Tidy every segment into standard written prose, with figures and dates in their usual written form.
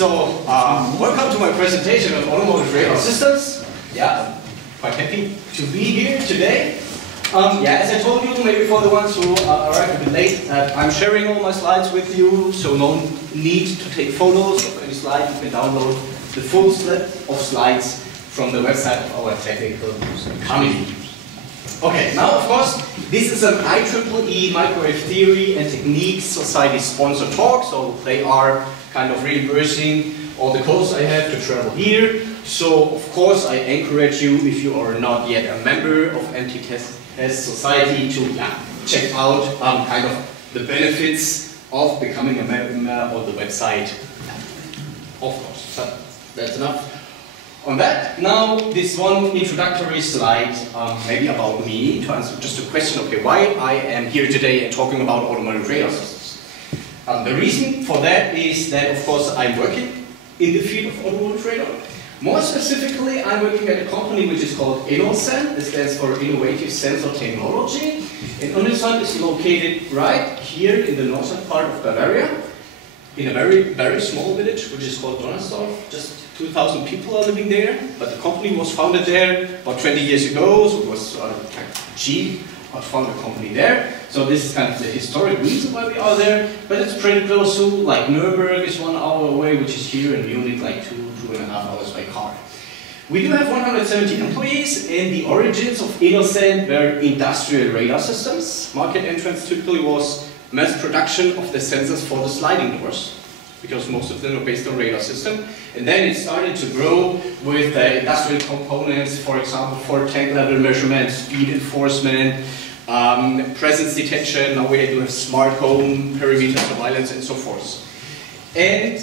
Welcome to my presentation on automotive radar systems. Yeah, I'm quite happy to be here today. As I told you, maybe for the ones who arrived a bit late, I'm sharing all my slides with you, so no need to take photos of any slide. You can download the full set of slides from the website of our technical committee. Okay, now of course, this is an IEEE Microwave Theory and Techniques Society sponsored talk, so they are kind of reimbursing all the costs I have to travel here. So of course I encourage you, if you are not yet a member of MTT Society, to check out kind of the benefits of becoming a member on the website. Of course, so that's enough on that. Now this one introductory slide, maybe about me, to answer just a question, okay, why I am here today and talking about automotive radar systems. The reason for that is that, of course, I'm working in the field of automotive radar. More specifically, I'm working at a company which is called InnoSen. It stands for Innovative Sensor Technology. And InnoSen is located right here in the northern part of Bavaria, in a very, very small village, which is called Donnersdorf. Just 2,000 people are living there. But the company was founded there about 20 years ago, so it was cheap. I found a company there, so this is kind of the historic reason why we are there, but it's pretty close to, like Nuremberg is 1 hour away, which is here, and Munich like 2.5 hours by car. We do have 170 employees, and the origins of InnoSen were industrial radar systems. Market entrance typically was mass production of the sensors for the sliding doors, because most of them are based on radar system. And then it started to grow with industrial components, for example, for tank level measurement, speed enforcement, presence detection. Now we do have smart home, perimeter surveillance, and so forth. And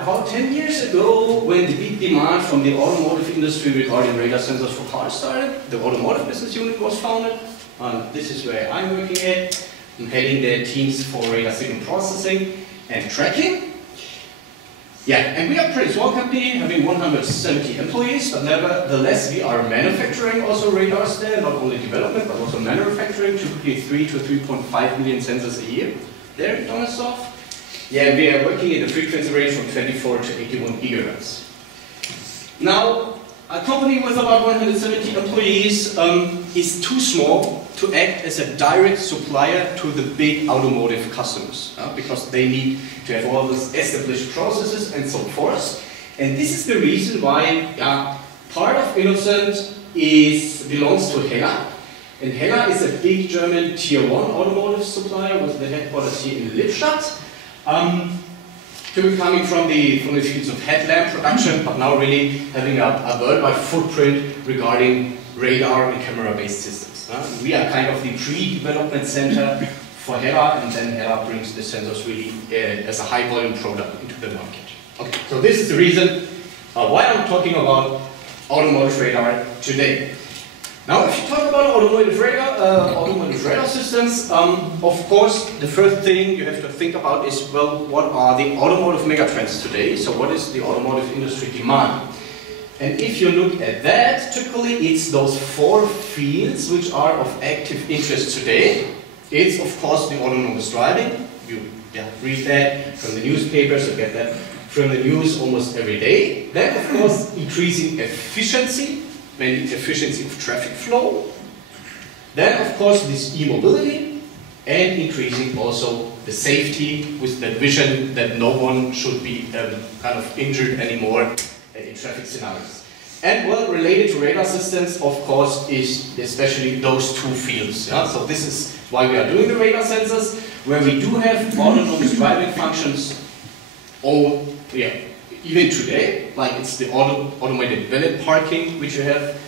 about 10 years ago, when the big demand from the automotive industry regarding radar sensors for cars started, the automotive business unit was founded. This is where I'm working at. I'm heading the teams for radar signal processing and tracking. And we are a pretty small company, having 170 employees, but nevertheless we are manufacturing also radars there, not only development, but also manufacturing, typically 3 to 3.5 million sensors a year there in Donnersdorf. We are working in the frequency range from 24 to 81 gigahertz. Now, a company with about 170 employees is too small to act as a direct supplier to the big automotive customers, because they need to have all these established processes and so forth. And this is the reason why part of InnoSen belongs to HELLA. And HELLA is a big German tier 1 automotive supplier with the headquarters here in Lippstadt. Coming from the fields of headlamp production, but now really having a worldwide footprint regarding radar and camera-based systems. We are kind of the pre-development center for HELLA, and then HELLA brings the sensors really as a high-volume product into the market. Okay, so this is the reason why I'm talking about automotive radar today. Now, if you talk about automotive radar systems, of course, the first thing you have to think about is, well, what are the automotive megatrends today? So what is the automotive industry demand? And if you look at that, typically it's those 4 fields which are of active interest today. It's, of course, the autonomous driving. You read that from the newspapers, you get that from the news almost every day. Then, of course, increasing efficiency, mainly efficiency of traffic flow. Then, of course, this e-mobility, and increasing also the safety with the vision that no one should be kind of injured anymore in traffic scenarios. And well, related to radar systems, of course, is especially those 2 fields. So this is why we are doing the radar sensors, where we do have autonomous driving functions even today, like it's the automated valet parking, which you have,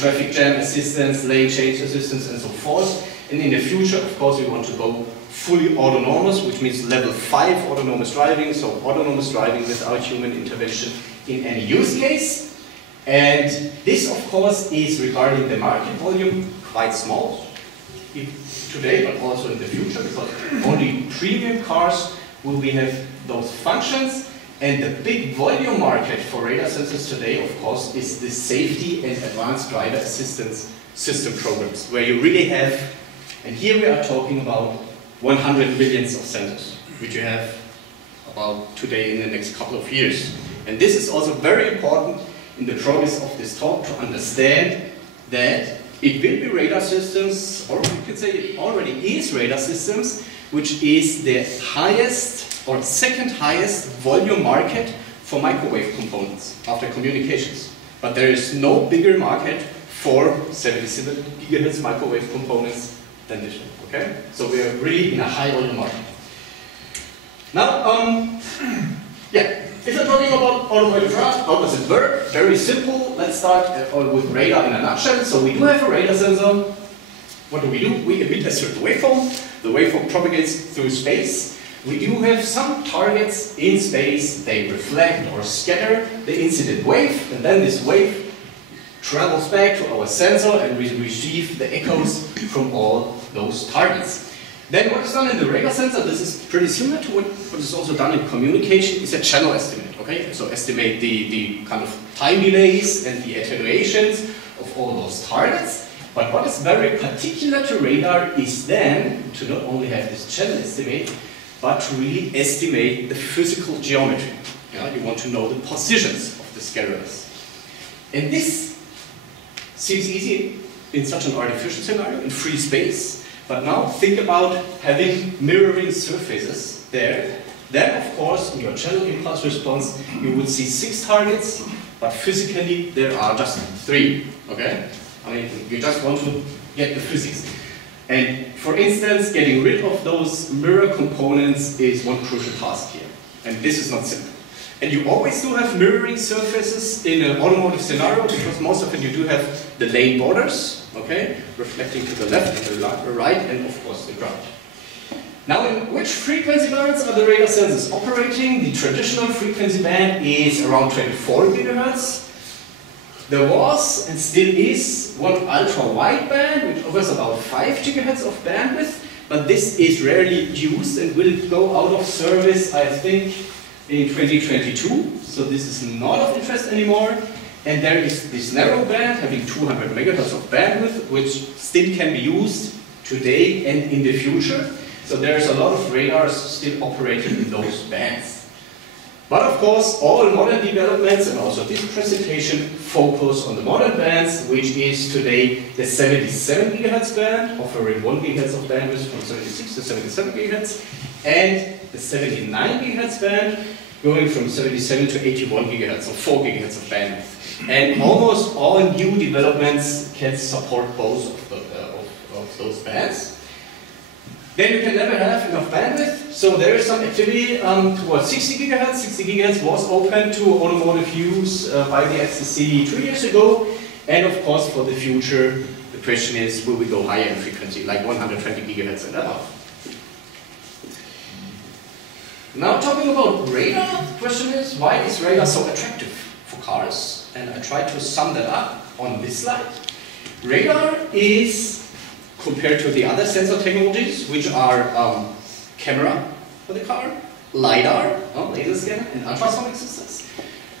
traffic jam assistance, lane change assistance, and so forth. And in the future, of course, we want to go fully autonomous, which means level 5 autonomous driving, so autonomous driving without human intervention in any use case. And this, of course, is regarding the market volume quite small today, but also in the future, because only premium cars will have those functions. And the big volume market for radar sensors today, of course, is the safety and advanced driver assistance system programs, where you really have, and here we are talking about 100 million of sensors, which you have about today in the next couple of years. And this is also very important in the progress of this talk to understand that it will be radar systems, or you could say it already is radar systems, which is the highest or second highest volume market for microwave components after communications. But there is no bigger market for 77 gigahertz microwave components than this one, okay? So we are really in a high volume market. Now, yeah, if you're talking about automotive radar, how does it work? Very simple. Let's start with radar in a nutshell. So we do have a radar sensor. What do? We emit a certain waveform. The waveform propagates through space. We do have some targets in space. They reflect or scatter the incident wave, and then this wave travels back to our sensor and we receive the echoes from all those targets. Then what is done in the radar sensor, this is pretty similar to what is also done in communication, is a channel estimate, okay? So estimate the kind of time delays and the attenuations of all those targets. But what is very particular to radar is then to not only have this channel estimate, but to really estimate the physical geometry. Yeah? You want to know the positions of the scatterers. And this seems easy in such an artificial scenario, in free space. But now think about having mirroring surfaces there. Then, of course, in your channel impulse response, you would see 6 targets, but physically there are just 3. Okay? I mean, you just want to get the physics. And for instance, getting rid of those mirror components is one crucial task here. And this is not simple. And you always do have mirroring surfaces in an automotive scenario, because most often you do have the lane borders, okay, reflecting to the left and the right, and of course the ground. Now, in which frequency bands are the radar sensors operating? The traditional frequency band is around 24 gigahertz. There was and still is one ultra-wideband, which offers about 5 gigahertz of bandwidth, but this is rarely used and will go out of service, I think, in 2022, so this is not of interest anymore. And there is this narrow band having 200 megahertz of bandwidth, which still can be used today and in the future. So there's a lot of radars still operating in those bands. But of course, all modern developments and also this presentation focus on the modern bands, which is today the 77 gigahertz band, offering 1 gigahertz of bandwidth from 76 to 77 gigahertz, and the 79 gigahertz band, going from 77 to 81 gigahertz, or 4 gigahertz of bandwidth. And almost all new developments can support both of those bands. Then you can never have enough bandwidth, so there is some activity towards 60 gigahertz. 60 gigahertz was open to automotive use by the FCC 2 years ago. And of course, for the future, the question is, will we go higher in frequency, like 120 gigahertz and above? Now, talking about radar, the question is, why is radar so attractive for cars? And I try to sum that up on this slide. Radar is, compared to the other sensor technologies, which are camera for the car, Lidar, laser scanner, and ultrasonic systems.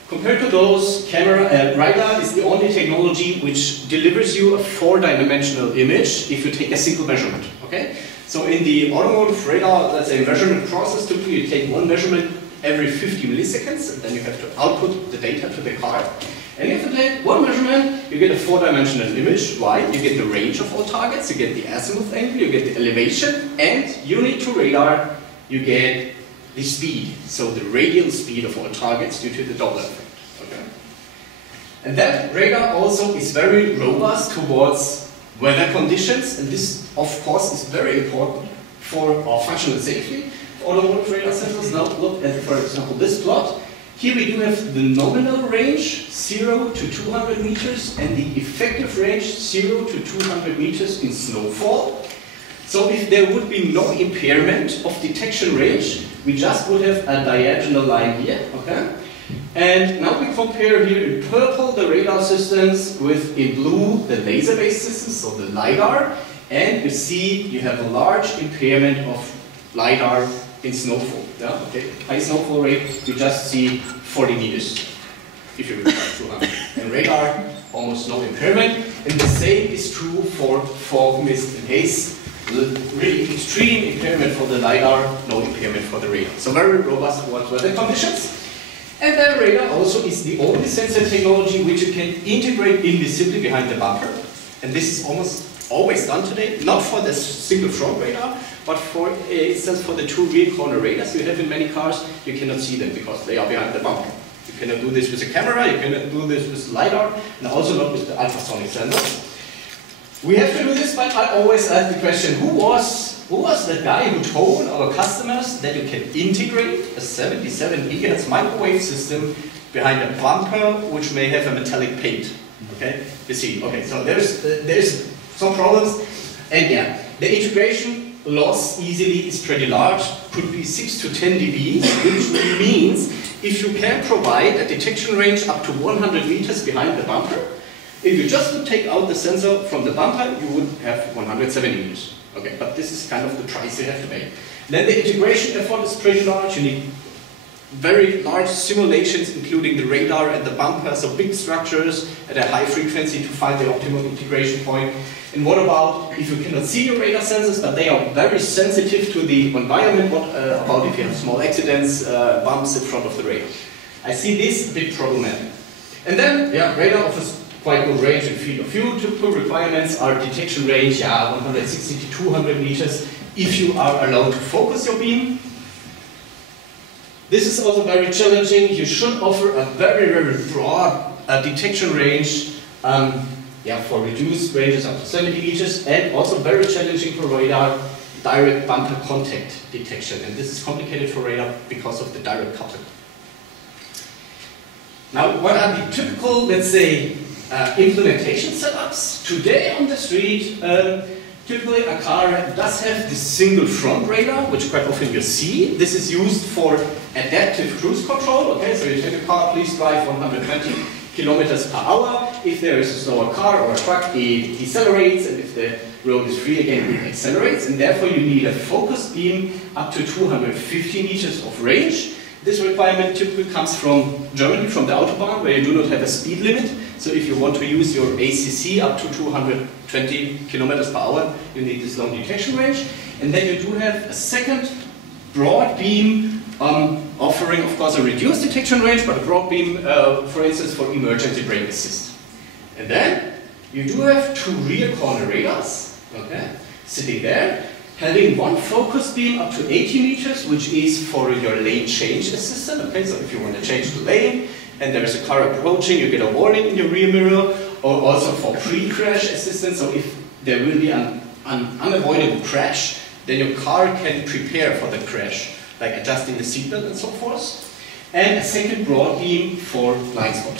Compared to those, radar is the only technology which delivers you a 4-dimensional image if you take a single measurement. Okay? So in the automotive radar, let's say, measurement process, typically you take one measurement every 50 milliseconds, and then you have to output the data to the car. And if you take one measurement, you get a 4-dimensional image. Why? You get the range of all targets, you get the azimuth angle, you get the elevation, and unique to radar, you get the speed. So the radial speed of all targets due to the Doppler effect. Okay? And that radar also is very robust towards weather conditions, and this, of course, is very important for our functional safety of automotive radar sensors. Now look at, for example, this plot. Here we do have the nominal range, 0 to 200 meters, and the effective range, 0 to 200 meters in snowfall. So if there would be no impairment of detection range, we just would have a diagonal line here, okay? And now we compare here in purple the radar systems with, in blue, the laser-based systems, so the Lidar, and you see you have a large impairment of Lidar in snowfall. Yeah? Okay. High snowfall rate, you just see 40 meters if you require 200. And radar, almost no impairment. And the same is true for fog, mist, and haze. really extreme impairment for the Lidar, no impairment for the radar. So very robust weather conditions. And then radar also is the only sensor technology which you can integrate invisibly behind the bumper. And this is almost always done today, not for the single front radar, but for instance for the two rear corner radars you have in many cars. You cannot see them because they are behind the bumper. You cannot do this with a camera, you cannot do this with Lidar, and also not with the ultrasonic sensors. We have to do this, but I always ask the question, who was the guy who told our customers that you can integrate a 77 GHz microwave system behind a bumper which may have a metallic paint? Okay, you see. Okay, so there's some problems, and yeah, the integration loss easily is pretty large. Could be 6 to 10 dB, which means if you can provide a detection range up to 100 meters behind the bumper, if you just would take out the sensor from the bumper, you would have 170 meters. Okay, but this is kind of the price you have to pay. Then the integration effort is pretty large. You need very large simulations, including the radar and the bumper, so big structures at a high frequency to find the optimal integration point. And what about if you cannot see your radar sensors, but they are very sensitive to the environment? What about if you have small accidents, bumps in front of the radar? I see this a bit problematic. And then, yeah, radar offers quite good range and field of view. Typical requirements are detection range, 160 to 200 meters, if you are allowed to focus your beam. This is also very challenging. You should offer a very, very broad detection range for reduced ranges up to 70 meters, and also very challenging for radar, direct bumper contact detection. And this is complicated for radar because of the direct coupling. Now, what are the typical, let's say, implementation setups? Today on the street, typically a car does have this single front radar, which quite often you see. This is used for adaptive cruise control. Okay, so you take a car, please drive 120 kilometers per hour. If there is a slower car or a truck, it decelerates, and if the road is free again, it accelerates, and therefore you need a focus beam up to 250 meters of range. This requirement typically comes from Germany, from the Autobahn, where you do not have a speed limit. So if you want to use your ACC up to 220 kilometers per hour, you need this long detection range. And then you do have a second broad beam offering, of course, a reduced detection range, but a broad beam, for instance, for emergency brake assist. And then you do have two rear corner radars, okay, sitting there, having one focus beam up to 80 meters, which is for your lane change assistant. Okay, so if you want to change the lane and there is a car approaching, you get a warning in your rear mirror, or also for pre-crash assistance. So if there will be an unavoidable crash, then your car can prepare for the crash, like adjusting the seatbelt and so forth. And a second broad beam for blind spot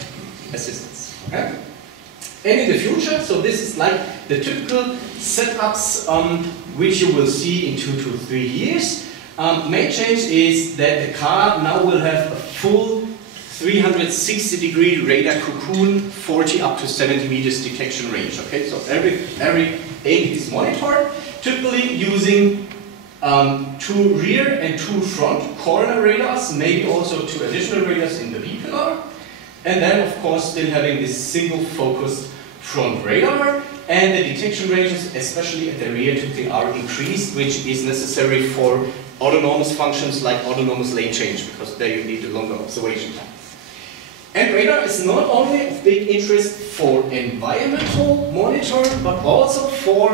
assistance. Okay? And in the future, so this is like the typical setups which you will see in 2 to 3 years. Main change is that the car now will have a full 360-degree radar cocoon, 40 up to 70 meters detection range. Okay, so every aim is monitored, typically using 2 rear and 2 front corner radars, maybe also 2 additional radars in the B-pillar. And then, of course, still having this single focused front radar, and the detection ranges, especially at the rear, typically are increased, which is necessary for autonomous functions like autonomous lane change, because there you need a longer observation time. And radar is not only of big interest for environmental monitoring, but also for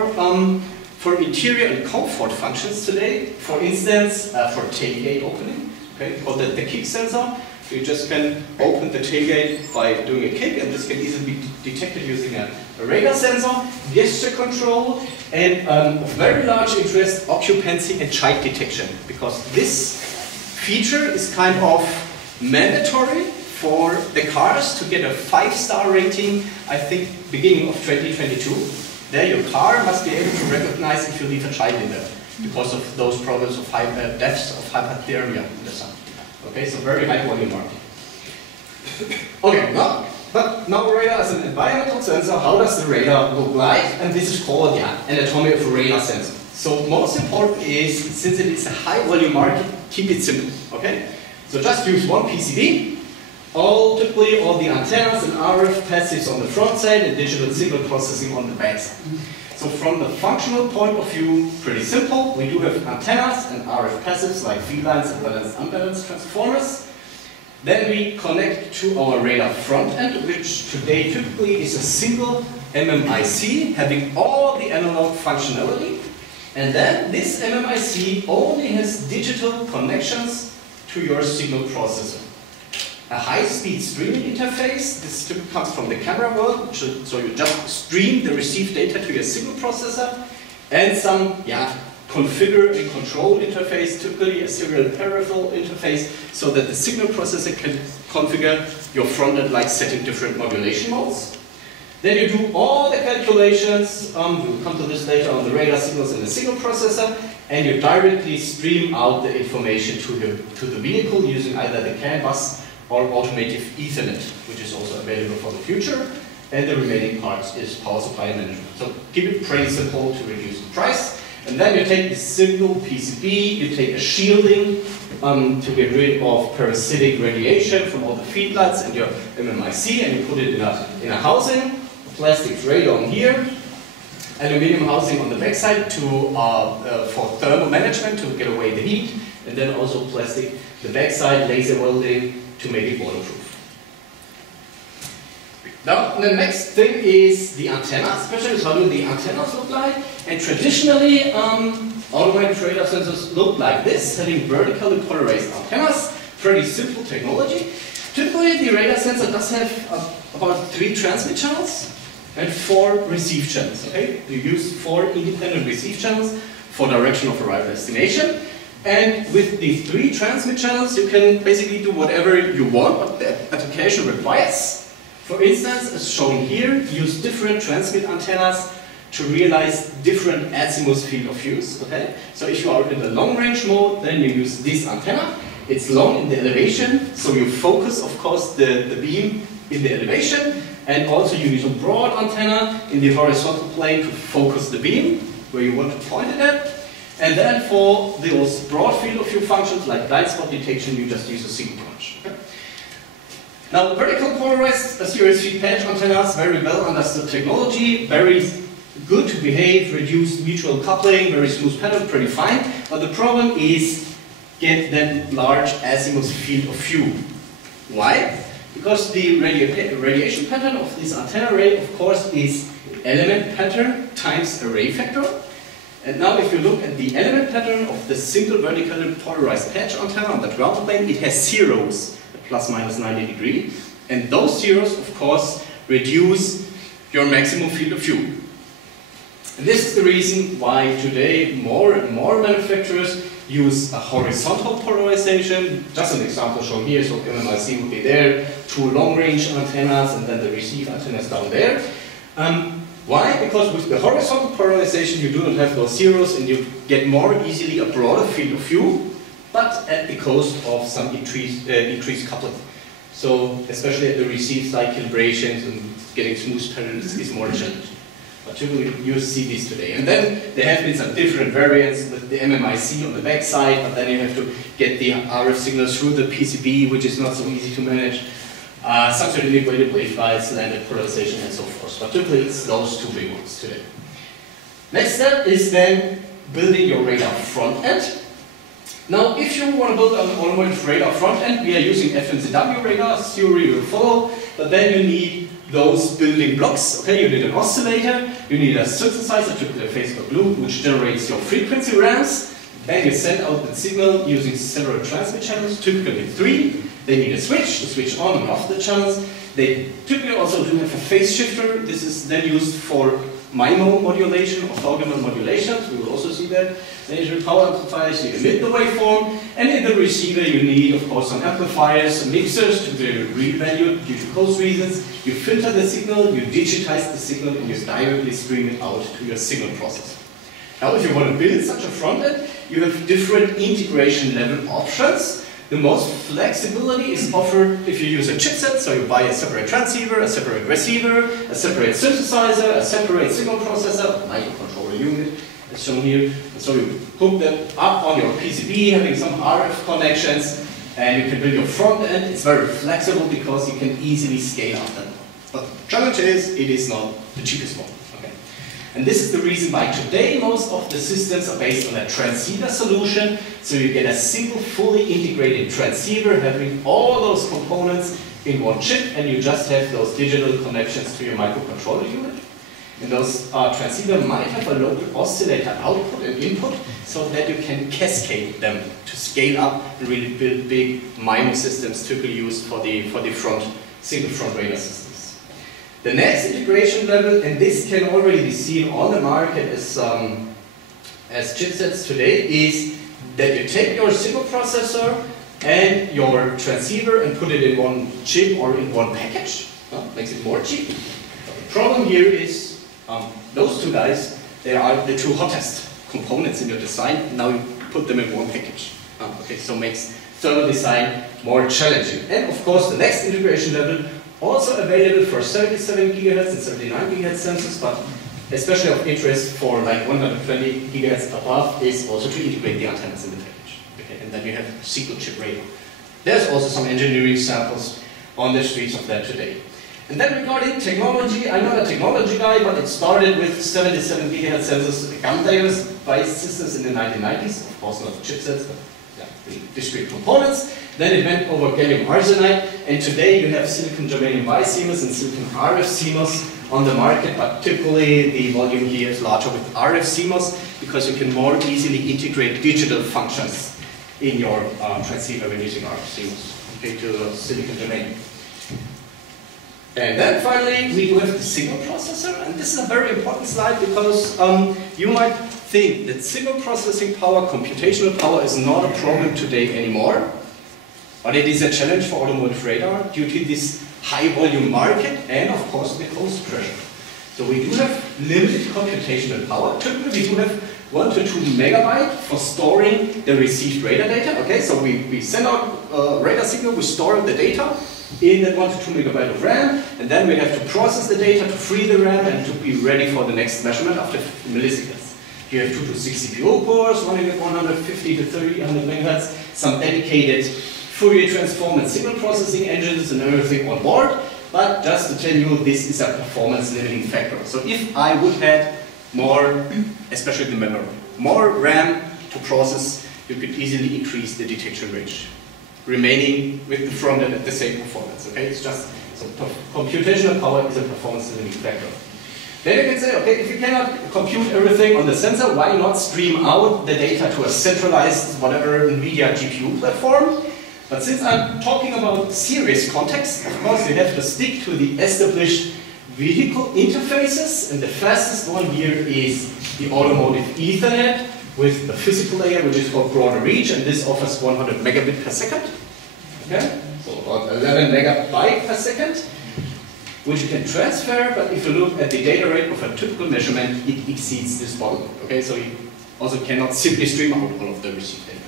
interior and comfort functions today. For instance, for tailgate opening, okay, called the kick sensor. You just can open the tailgate by doing a kick, and this can easily be detected using a radar sensor, gesture control, and of very large interest, occupancy and child detection, because this feature is kind of mandatory for the cars to get a 5-star rating, I think, beginning of 2022. There your car must be able to recognize if you leave a child in there, because of those problems of deaths of hypothermia in the sun. Okay, so very high volume market. Okay, but now radar is an environmental sensor. How does the radar look like? And this is called anatomy of a radar sensor. So most important is, since it is a high volume market, keep it simple. Okay, so just use one PCB. Typically all the antennas and RF passives on the front side and digital signal processing on the back side. So from the functional point of view, pretty simple. We do have antennas and RF passives like V-lines and balanced unbalanced transformers. Then we connect to our radar front end, which today typically is a single MMIC having all the analog functionality. And then this MMIC only has digital connections to your signal processor. A high-speed streaming interface, this typically comes from the camera world, so you just stream the received data to your signal processor, and some configure and control interface, typically a serial peripheral interface, so that the signal processor can configure your front end like setting different modulation modes. Then you do all the calculations, we'll come to this later on the radar signals in the signal processor, and you directly stream out the information to the vehicle using either the CAN bus or Automotive Ethernet, which is also available for the future, and the remaining parts is power supply management. So keep it pretty simple to reduce the price. And then you take the single PCB, you take a shielding to get rid of parasitic radiation from all the feed lights and your MMIC, and you put it in a housing, plastic radome here, aluminium housing on the backside for thermal management to get away the heat, and then also plastic, the backside laser welding to make it waterproof. Now, the next thing is the antenna, especially how do the antennas look like? And traditionally, automated radar sensors look like this, having vertically polarized antennas, pretty simple technology. Typically, the radar sensor does have about 3 transmit channels and 4 receive channels, okay? You use 4 independent receive channels for direction of arrival destination. And with the 3 transmit channels, you can basically do whatever you want, what the application requires. For instance, as shown here, use different transmit antennas to realize different azimuth field of views. Okay? So if you are in the long range mode, then you use this antenna. It's long in the elevation, so you focus, of course, the beam in the elevation. And also you use a broad antenna in the horizontal plane to focus the beam where you want to point it at. And then for those broad field of view functions like blind spot detection, you just use a single branch. Okay? Now, vertical polarized series feed patch antennas, very well understood technology, very good to behave, reduce mutual coupling, very smooth pattern, pretty fine. But the problem is get that large azimuth field of view. Why? Because the radiation pattern of this antenna array, of course, is element pattern times array factor. And now if you look at the element pattern of the single vertically polarized patch antenna on the ground plane, it has zeros, plus minus 90 degrees. And those zeros, of course, reduce your maximum field of view. And this is the reason why today more and more manufacturers use a horizontal polarization. Just an example shown here, so MMIC would be there, 2 long-range antennas, and then the receive antennas down there. Why? Because with the horizontal polarization you do not have those zeros and you get more easily a broader field of view, but at the cost of some increased coupling. So especially at the receive side calibrations and getting smooth patterns is more challenging. But typically you see these today. And then there have been some different variants with the MMIC on the back side, but then you have to get the RF signals through the PCB, which is not so easy to manage. Some sort of integrated waveguides, landed polarization, and so forth. But typically it's those 2 big ones today. Next step is then building your radar front end. Now, if you want to build an automotive radar front end, we are using FMCW radar, theory will follow, but then you need those building blocks. Okay, you need an oscillator, you need a synthesizer, typically a phase clock loop, which generates your frequency ramps. Then you send out the signal using several transmit channels, typically 3. They need a switch to switch on and off the channels. They typically also do have a phase shifter. This is then used for MIMO modulation, orthogonal modulations. We will also see that. Then you have power amplifiers, you emit the waveform. And in the receiver you need, of course, some amplifiers, mixers to be revalued due to cost reasons. You filter the signal, you digitize the signal, and you directly stream it out to your signal processor. Now, if you want to build such a front end, you have different integration level options. The most flexibility is offered if you use a chipset, so you buy a separate transceiver, a separate receiver, a separate synthesizer, a separate signal processor, a microcontroller unit, as shown here. And so you hook them up on your PCB, having some RF connections, and you can build your front end. It's very flexible because you can easily scale up that. But the challenge is, it is not the cheapest one. Okay. And this is the reason why today most of the systems are based on a transceiver solution. So you get a single fully integrated transceiver having all those components in one chip, and you just have those digital connections to your microcontroller unit. And those transceiver might have a local oscillator output and input so that you can cascade them to scale up and really build big MIMO systems typically used for the single front radar systems. The next integration level, and this can already be seen on the market as chipsets today, is that you take your signal processor and your transceiver and put it in one chip or in one package. Makes it more cheap. The problem here is those two guys, they are the two hottest components in your design. Now you put them in one package. Okay, so makes thermal design more challenging. And of course, the next integration level, also available for 77 GHz and 79 GHz sensors, but especially of interest for like 120 GHz above, is also to integrate the antennas in the package. Okay, and then you have single chip radar. There's also some engineering samples on the streets of that today. And then regarding technology, I'm not a technology guy, but it started with 77 GHz sensors, GaN device systems in the 1990s, of course not chipsets, but yeah, discrete components. Then it went over gallium arsenide, and today you have silicon germanium BiCMOS and silicon RF CMOS on the market, but typically the volume here is larger with RF CMOS because you can more easily integrate digital functions in your transceiver when using RF CMOS compared to silicon germanium. And then finally, we do have the signal processor, and this is a very important slide because you might think that signal processing power, computational power, is not a problem today anymore, but it is a challenge for automotive radar due to this high volume market and of course the cost pressure. So we do have limited computational power. Typically we do have 1 to 2 megabytes for storing the received radar data. Okay, so we send out a radar signal, we store the data in that 1 to 2 megabyte of RAM, and then we have to process the data to free the RAM and to be ready for the next measurement after 50 milliseconds. You have 2 to 6 CPU cores running at 150 to 300 megahertz, some dedicated Fourier transform and signal processing engines and everything on board, but just to tell you, this is a performance limiting factor. So if I would have more, especially the memory, more RAM to process, you could easily increase the detection range, remaining with the front end at the same performance. Okay, it's just so computational power is a performance limiting factor. Then you can say, okay, if you cannot compute everything on the sensor, why not stream out the data to a centralized whatever NVIDIA GPU platform? But since I'm talking about serious context, of course you have to stick to the established vehicle interfaces, and the fastest one here is the automotive Ethernet with the physical layer, which is called broader reach, and this offers 100 megabit per second. Okay, so about 11 megabyte per second, which you can transfer, but if you look at the data rate of a typical measurement, it exceeds this bottleneck. Okay, so you also cannot simply stream out all of the received data.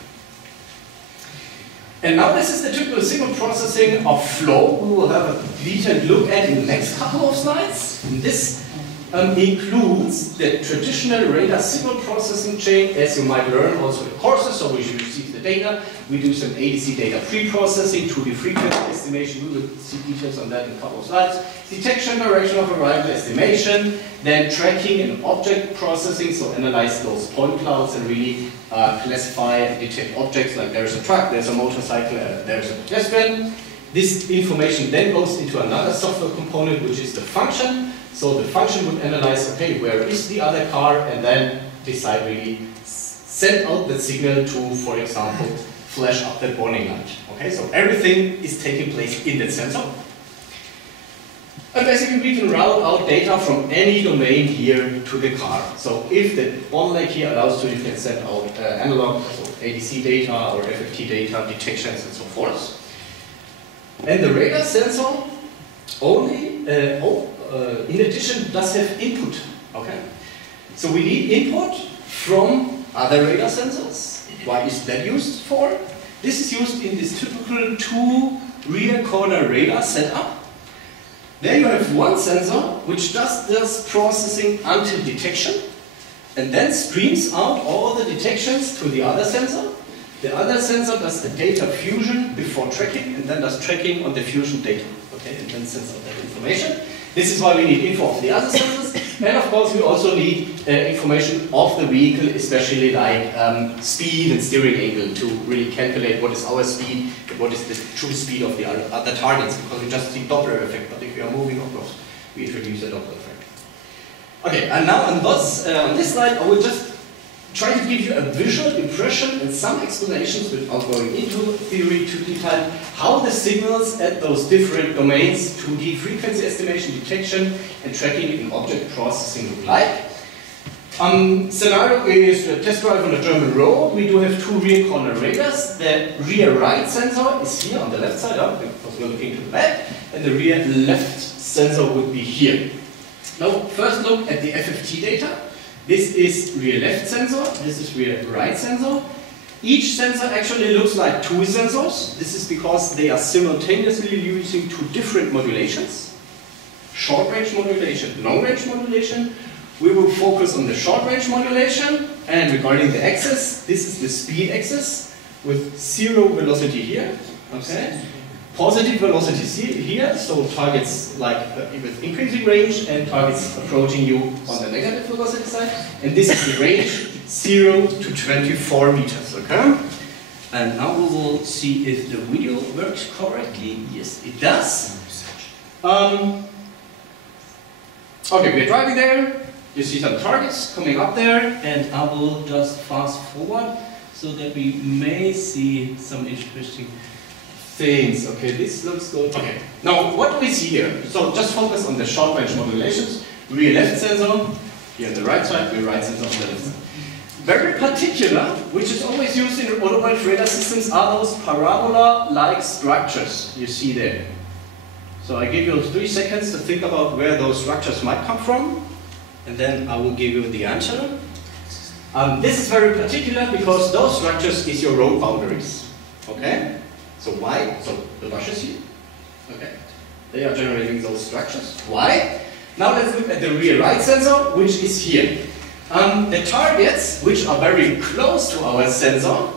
And now this is the typical signal processing of flow. We will have a detailed look at in the next couple of slides. And this includes the traditional radar signal processing chain, as you might learn also in courses. So we should receive the data. We do some ADC data pre-processing, 2D frequency estimation. We will see details on that in a couple of slides. Detection, direction of arrival estimation, then tracking and object processing. So analyze those point clouds and really classify and detect objects like there's a truck, there's a motorcycle, there's a pedestrian. This information then goes into another software component, which is the function. So the function would analyze, okay, where is the other car, and then decide really, send out the signal to, for example, flash up that warning light. Okay, so everything is taking place in that sensor. And basically we can route out data from any domain here to the car. So if the bottleneck here allows to, you can send out analog, so ADC data or FFT data, detections and so forth. And the radar sensor only, in addition, does have input. Okay, so we need input from other radar sensors. Why is that used for? This is used in this typical 2 rear corner radar setup. There you have one sensor which just does processing until detection and then streams out all the detections to the other sensor. The other sensor does the data fusion before tracking and then does tracking on the fusion data. Okay, and then sends out that information. This is why we need info of the other sensors. And of course we also need information of the vehicle, especially like speed and steering angle, to really calculate what is our speed and what is the true speed of the other targets, because we just see Doppler effect, but if we are moving, of course, we introduce a Doppler effect. Okay, and now on this slide I will just try to give you a visual impression and some explanations without going into theory too detailed, how the signals at those different domains, 2D frequency estimation, detection, and tracking in object processing look like. Scenario is a test drive on a German road. We do have two rear corner radars. The rear right sensor is here on the left side, because we're looking to the back, and the rear left sensor would be here. Now, first look at the FFT data. This is rear left sensor, this is rear right sensor. Each sensor actually looks like two sensors. This is because they are simultaneously using two different modulations. Short range modulation, long range modulation. We will focus on the short range modulation, and regarding the axis, this is the speed axis with zero velocity here. Okay. Positive velocity here, so targets like with increasing range and targets approaching you on the negative velocity side. And this is the range 0 to 24 meters, okay? And now we will see if the video works correctly. Yes, it does. Okay, we're driving there. You see some targets coming up there, and I will just fast forward so that we may see some interesting things. Okay, this looks good. Okay, now what do we see here? So just focus on the short range modulations. Rear left sensor, here on the right side, rear right sensor on the left side. Very particular, which is always used in automotive radar systems, are those parabola-like structures you see there. So I give you 3 seconds to think about where those structures might come from, and then I will give you the answer. This is very particular because those structures is your road boundaries. Okay? So why? So the bushes here, okay, they are generating those structures. Why? Now let's look at the rear right sensor, which is here. The targets, which are very close to our sensor,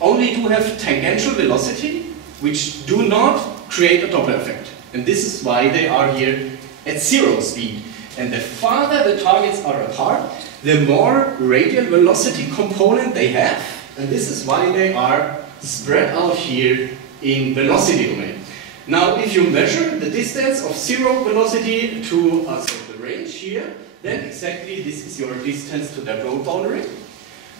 only do have tangential velocity, which do not create a Doppler effect. And this is why they are here at 0 speed. And the farther the targets are apart, the more radial velocity component they have. And this is why they are spread out here in velocity domain. Now, if you measure the distance of 0 velocity to so the range here, then exactly this is your distance to the road boundary.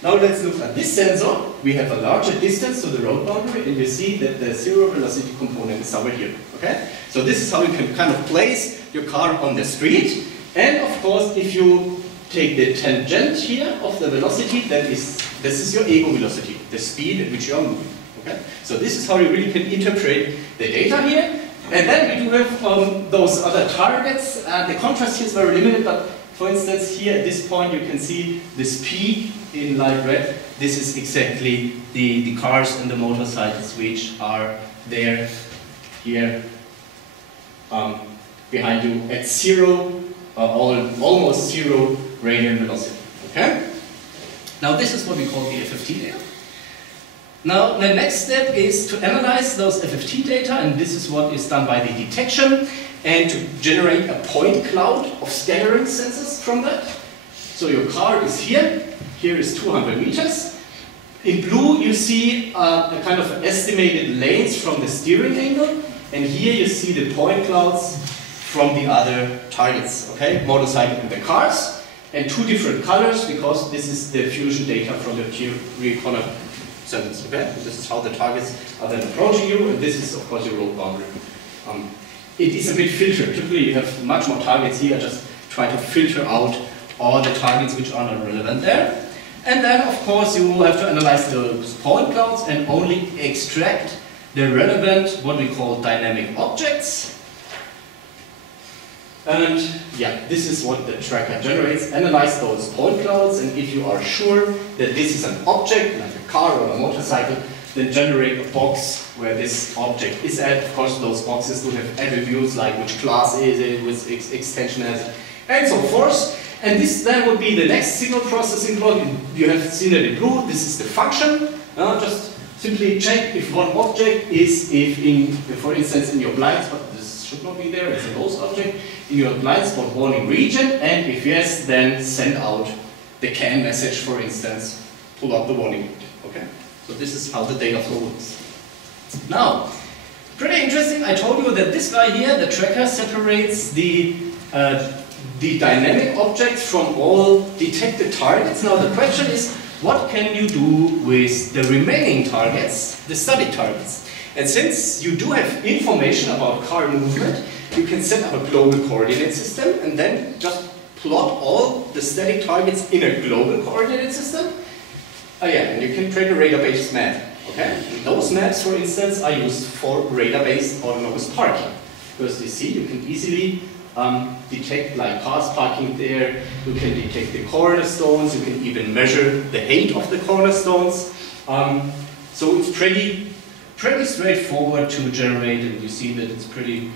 Now let's look at this sensor. We have a larger distance to the road boundary, and you see that the 0 velocity component is over here. Okay? So this is how you can kind of place your car on the street. And of course, if you take the tangent here of the velocity, this is your ego velocity, the speed at which you are moving. Okay? So this is how you really can interpret the data here. And then we do have those other targets. The contrast here is very limited, but for instance here at this point you can see this P in light red. This is exactly the cars and the motorcycles which are there here behind you at 0, almost 0 radial velocity. Okay? Now this is what we call the FFT data. Now the next step is to analyze those FFT data, and this is what is done by the detection, and to generate a point cloud of scattering sensors from that. So your car is here, here is 200 meters. In blue you see a kind of estimated lanes from the steering angle, and here you see the point clouds from the other targets, okay? Motorcycle and the cars, and 2 different colors because this is the fusion data from the rear corner sensors, okay? This is how the targets are then approaching you, and this is of course your road boundary. It is a bit filtered. Typically you have much more targets here. Just try to filter out all the targets which are not relevant there. And then of course you will have to analyze those point clouds and only extract the relevant, what we call dynamic objects. And yeah, this is what the tracker generates. Analyze those point clouds, and if you are sure that this is an object, like a car or a motorcycle, then generate a box where this object is at. Of course, those boxes do have attributes like which class is it, which extension has it, and so forth. And this then would be the next signal processing block. You have seen it in blue. This is the function. Just simply check if one object is, for instance, in your blind spot. This is should not be there, it's a ghost object, in your blind spot warning region, and if yes, then send out the CAN message, for instance, pull up the warning light. Okay? So this is how the data flow works. Now, pretty interesting, I told you that this guy here, the tracker, separates the dynamic objects from all detected targets. Now the question is, what can you do with the remaining targets, the static targets? And since you do have information about car movement, you can set up a global coordinate system and then just plot all the static targets in a global coordinate system. And you can create a radar-based map. Okay? And those maps, for instance, are used for radar-based autonomous parking. Because you see, you can easily detect like cars parking there, you can detect the cornerstones, you can even measure the height of the cornerstones. So it's pretty straightforward to generate, and you see that it's pretty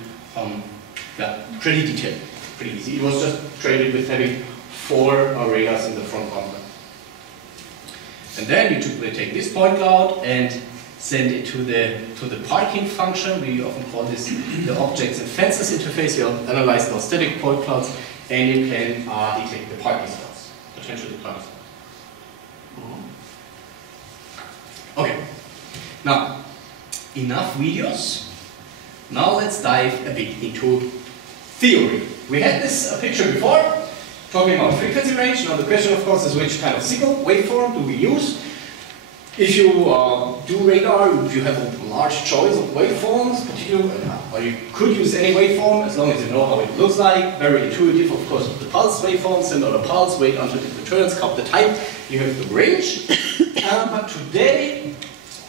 detailed, pretty easy. It was just created with having 4 radars in the front bumper. And then you typically take this point cloud and send it to the parking function. We often call this the objects and fences interface. You analyze those static point clouds, and you can detect the parking spots, potentially parking spots. Okay, now enough videos. Now let's dive a bit into theory. We had this picture before, talking about frequency range. Now the question, of course, is which kind of signal waveform do we use? If you do radar, you have a large choice of waveforms, particularly, or you could use any waveform as long as you know how it looks like. Very intuitive, of course, with the pulse waveform. Send out a pulse, wait until it returns, count the type. You have the range. But today,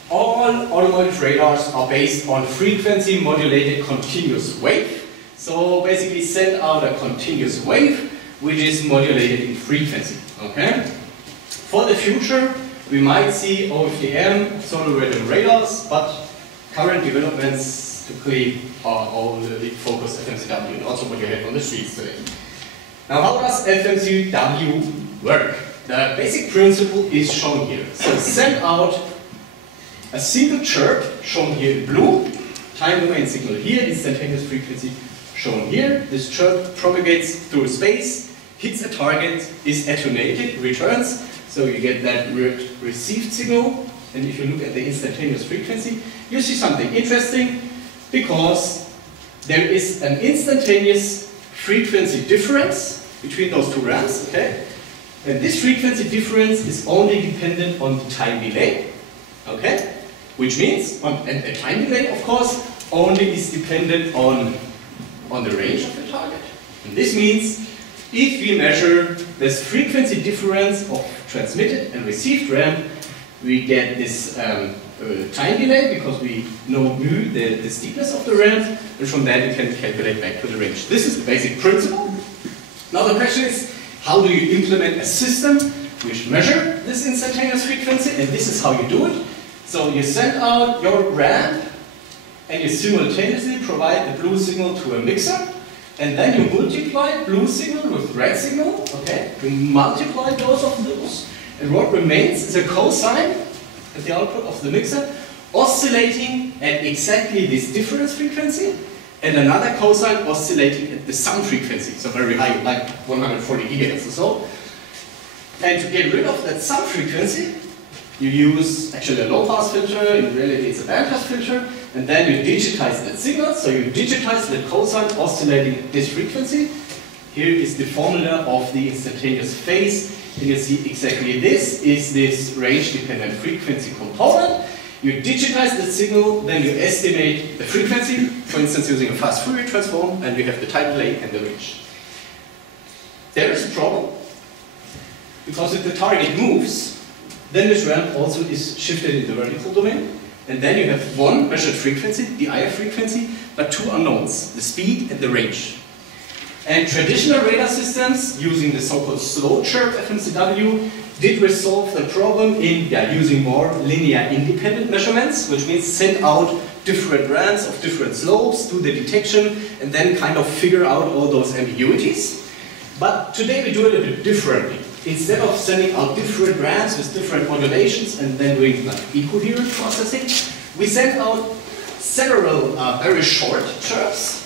all automotive radars are based on frequency modulated continuous wave. So basically, send out a continuous wave which is modulated in frequency. Okay. For the future, we might see OFDM, solar random radars, but current developments typically are all focused FMCW, and also what you have on the streets today. Now, how does FMCW work? The basic principle is shown here. So send out a single chirp, shown here in blue, time domain signal here, instantaneous frequency shown here. This chirp propagates through space, hits a target, is attenuated, returns. So you get that received signal, and if you look at the instantaneous frequency, you see something interesting, because there is an instantaneous frequency difference between those two ramps, okay? And this frequency difference is only dependent on the time delay, okay? Which means, and the time delay, of course, only is dependent on the range of the target. And this means, if we measure this frequency difference of transmitted and received ramp, we get this time delay, because we know mu, the steepness of the ramp, and from that we can calculate back to the range. This is the basic principle. Now the question is, how do you implement a system which measures this instantaneous frequency, and this is how you do it. So you send out your ramp, and you simultaneously provide the blue signal to a mixer, and then you multiply blue signal with red signal, okay? You multiply those of those, and what remains is a cosine at the output of the mixer, oscillating at exactly this difference frequency, and another cosine oscillating at the sum frequency, so very high, like 140 gigahertz or so. And to get rid of that sum frequency, you use actually a low-pass filter, in reality it's a bandpass filter, and then you digitize that signal, so you digitize the cosine oscillating at this frequency. Here is the formula of the instantaneous phase, and you see exactly this is this range-dependent frequency component. You digitize the signal, then you estimate the frequency, for instance using a fast Fourier transform, and you have the time delay and the range. There is a problem, because if the target moves, then this ramp also is shifted in the vertical domain, and then you have one measured frequency, the IF frequency, but two unknowns, the speed and the range. And traditional radar systems, using the so-called slow chirp FMCW, did resolve the problem in using more linear independent measurements, which means send out different ramps of different slopes, do the detection, and then kind of figure out all those ambiguities. But today we do it a bit differently. Instead of sending out different ramps with different modulations and then doing like ecoherent processing, we send out several very short chirps,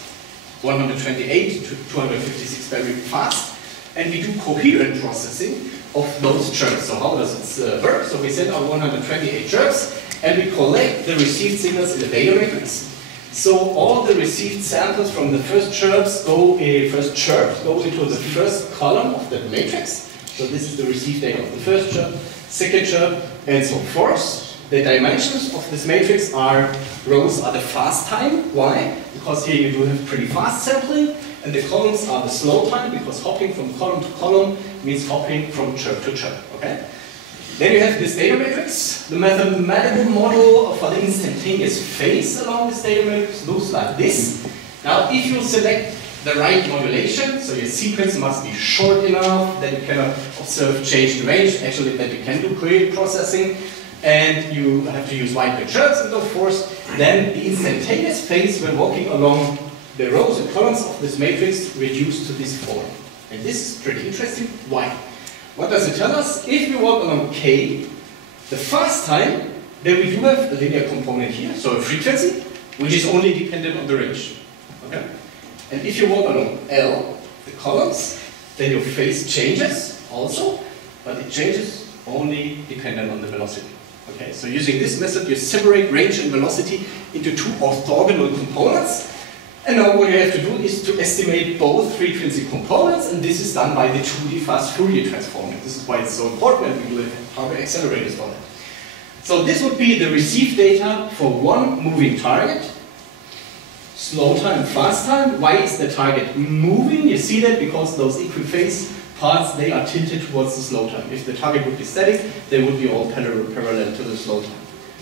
128 to 256 very fast, and we do coherent processing of those chirps. So how does it work? So we send out 128 chirps, and we collect the received signals in the data matrix. So all the received samples from the first chirps go into the first column of the matrix. So this is the received data of the first chirp, second chirp, and so forth. The dimensions of this matrix rows are the fast time. Why? Because here you do have pretty fast sampling, and the columns are the slow time, because hopping from column to column means hopping from chirp to chirp. Okay? Then you have this data matrix. The mathematical model for the instantaneous phase along this data matrix looks like this. Now, if you select the right modulation, so your sequence must be short enough that you cannot observe change in range, actually that you can do coherent processing, and you have to use wide-band chirps and so forth, then the instantaneous phase when walking along the rows and columns of this matrix reduced to this form. And this is pretty interesting. Why? What does it tell us? If we walk along K, the fast time, then we do have a linear component here, so a frequency, which is only dependent on the range. Okay? And if you walk along L, the columns, then your phase changes also, but it changes only dependent on the velocity. Okay, so using this method, you separate range and velocity into two orthogonal components. And now what you have to do is to estimate both frequency components, and this is done by the 2D fast Fourier transform. This is why it's so important, and we do have hardware accelerators for that. So this would be the received data for one moving target. Slow time, fast time. Why is the target moving? You see that because those equiphase parts, they are tilted towards the slow time. If the target would be static, they would be all parallel to the slow time.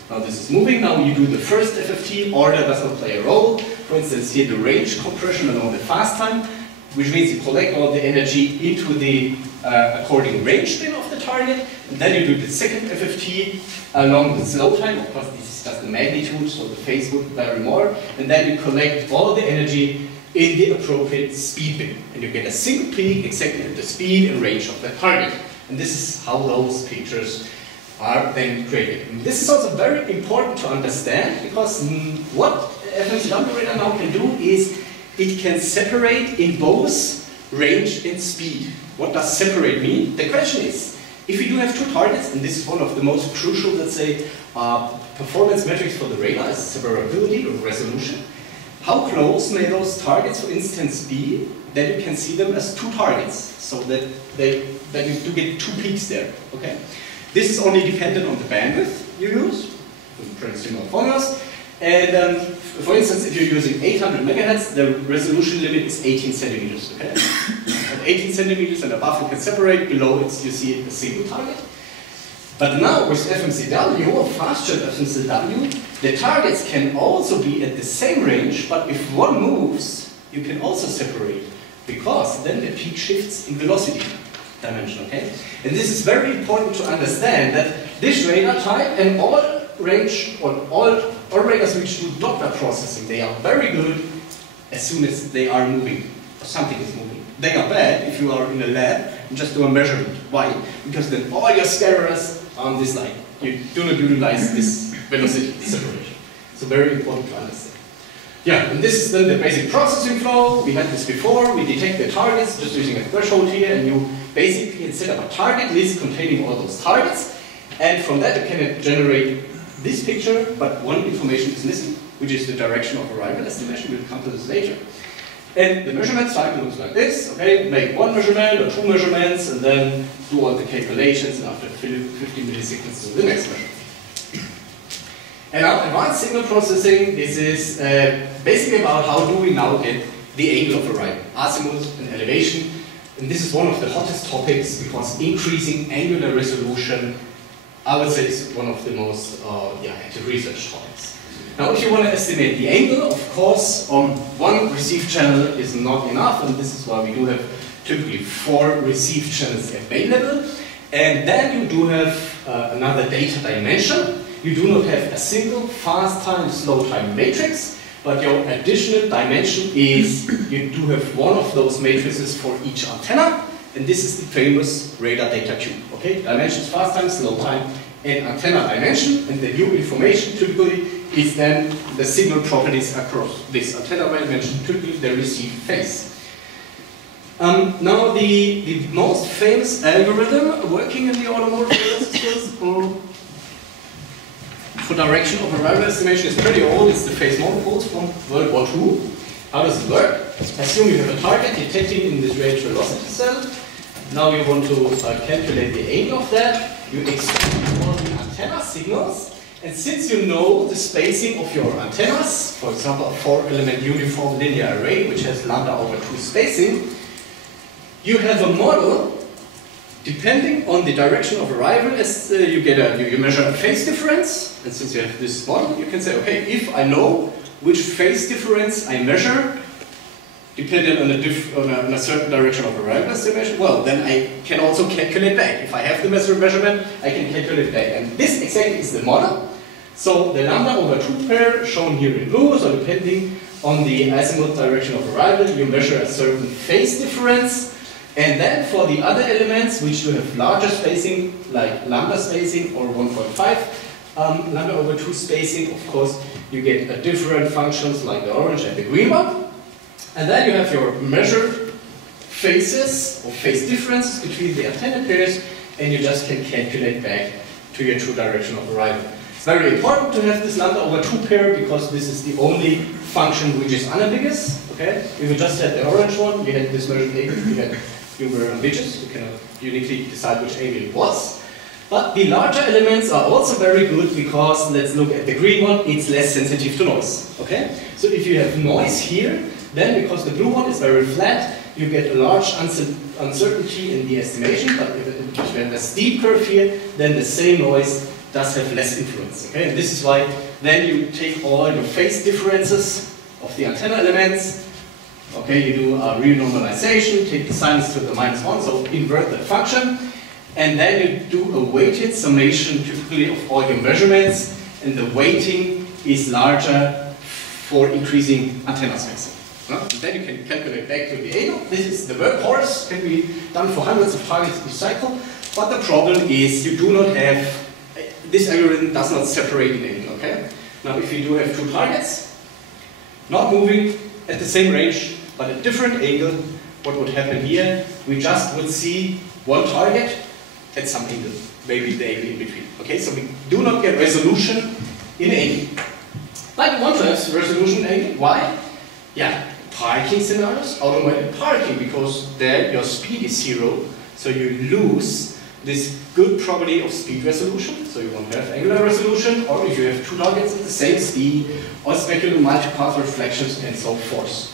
Now this is moving. Now you do the first FFT. Order does not play a role. For instance, here the range compression along the fast time, which means you collect all the energy into the according range spin of the target, and then you do the second FFT along the slow time. Of course, this is just the magnitude, so the phase would vary more, and then you collect all the energy in the appropriate speed bin, and you get a single peak exactly at the speed and range of the target. And this is how those pictures are then created. And this is also very important to understand, because what FMCW radar now can do is it can separate in both range and speed. What does separate mean? The question is, if you do have two targets, and this is one of the most crucial, let's say, performance metrics for the radar, is separability or resolution. How close may those targets, for instance, be that you can see them as two targets, so that you do get two peaks there? Okay. This is only dependent on the bandwidth you use, pretty similar formulas. And for instance, if you're using 800 megahertz, the resolution limit is 18 centimeters. Okay? At 18 centimeters and above, you can separate. Below, you see a single target. But now with FMCW, or fast chirp FMCW, the targets can also be at the same range, but if one moves, you can also separate, because then the peak shifts in velocity dimension. Okay? And this is very important to understand, that this radar type and all range, or all radars which do Doppler processing, they are very good as soon as they are moving, or something is moving. They are bad if you are in a lab and just do a measurement. Why? Because then all your scatterers are on this line. You do not utilize this velocity separation. So very important to understand. Yeah, and this is then the basic processing flow. We had this before. We detect the targets just using a threshold here, and you basically can set up a target list containing all those targets, and from that you can generate this picture, but one information is missing, which is the direction of arrival estimation. We'll come to this later. And the measurement cycle looks like this. Okay, make one measurement or two measurements, and then do all the calculations, and after 50 milliseconds do the next measurement. And now advanced signal processing, this is basically about how do we now get the angle of arrival, azimuth and elevation. And this is one of the hottest topics, because increasing angular resolution, I would say, is one of the most active research topics. Now, if you want to estimate the angle, of course, on one receive channel is not enough, and this is why we do have typically 4 receive channels available. And then you do have another data dimension. You do not have a single fast time, slow time matrix, but your additional dimension is you do have one of those matrices for each antenna, and this is the famous radar data cube. Okay, dimensions, fast time, slow time, and antenna dimension, and the new information typically is then the signal properties across this antenna I mentioned, typically the receive phase. Now the most famous algorithm working in the automotive radar systems for direction of arrival estimation is pretty old. It's the phase monopoles from World War II. How does it work? Assume you have a target detecting in this range velocity cell. Now you want to calculate the angle of that. You extract all the antenna signals. And since you know the spacing of your antennas, for example a 4-element uniform linear array which has lambda over 2 spacing, you have a model depending on the direction of arrival. As you measure a phase difference, and since you have this model, you can say, okay, if I know which phase difference I measure dependent on a certain direction of arrival estimation, well, then I can also calculate back. If I have the measurement, I can calculate back. And this exactly is the model. So the lambda over 2 pair shown here in blue, so depending on the azimuth direction of arrival, you measure a certain phase difference. And then for the other elements, which you have larger spacing, like lambda spacing or 1.5 lambda over 2 spacing, of course, you get different functions like the orange and the green one. And then you have your measured phases or phase differences between the antenna pairs, and you just can calculate back to your true direction of arrival. It's very important to have this lambda over 2 pair because this is the only function which is unambiguous. Okay? If you just had the orange one, you had this measured angle, you were ambiguous, you cannot uniquely decide which angle it was. But the larger elements are also very good because, let's look at the green one, it's less sensitive to noise. Okay? So if you have noise here, then because the blue one is very flat, you get a large uncertainty in the estimation, but if you have a steep curve here, then the same noise does have less influence. Okay? And this is why then you take all your phase differences of the antenna elements. Okay, you do a renormalization, take the sinus to the -1, so invert that function, and then you do a weighted summation typically of all your measurements, and the weighting is larger for increasing antenna spacing. Then you can calculate back to the angle. This is the workhorse, can be done for hundreds of targets each cycle, but the problem is you do not have, this algorithm does not separate in angle, okay? Now if you do have 2 targets, not moving at the same range, but at different angle, what would happen here? We just would see one target at some angle, maybe the angle in between. Okay, so we do not get resolution in angle. But we want to have resolution in angle. Why? Yeah, parking scenarios, automated parking, because there your speed is 0, so you lose this good property of speed resolution, so you won't have angular resolution, or if you have 2 targets at the same speed, or specular multipath reflections and so forth.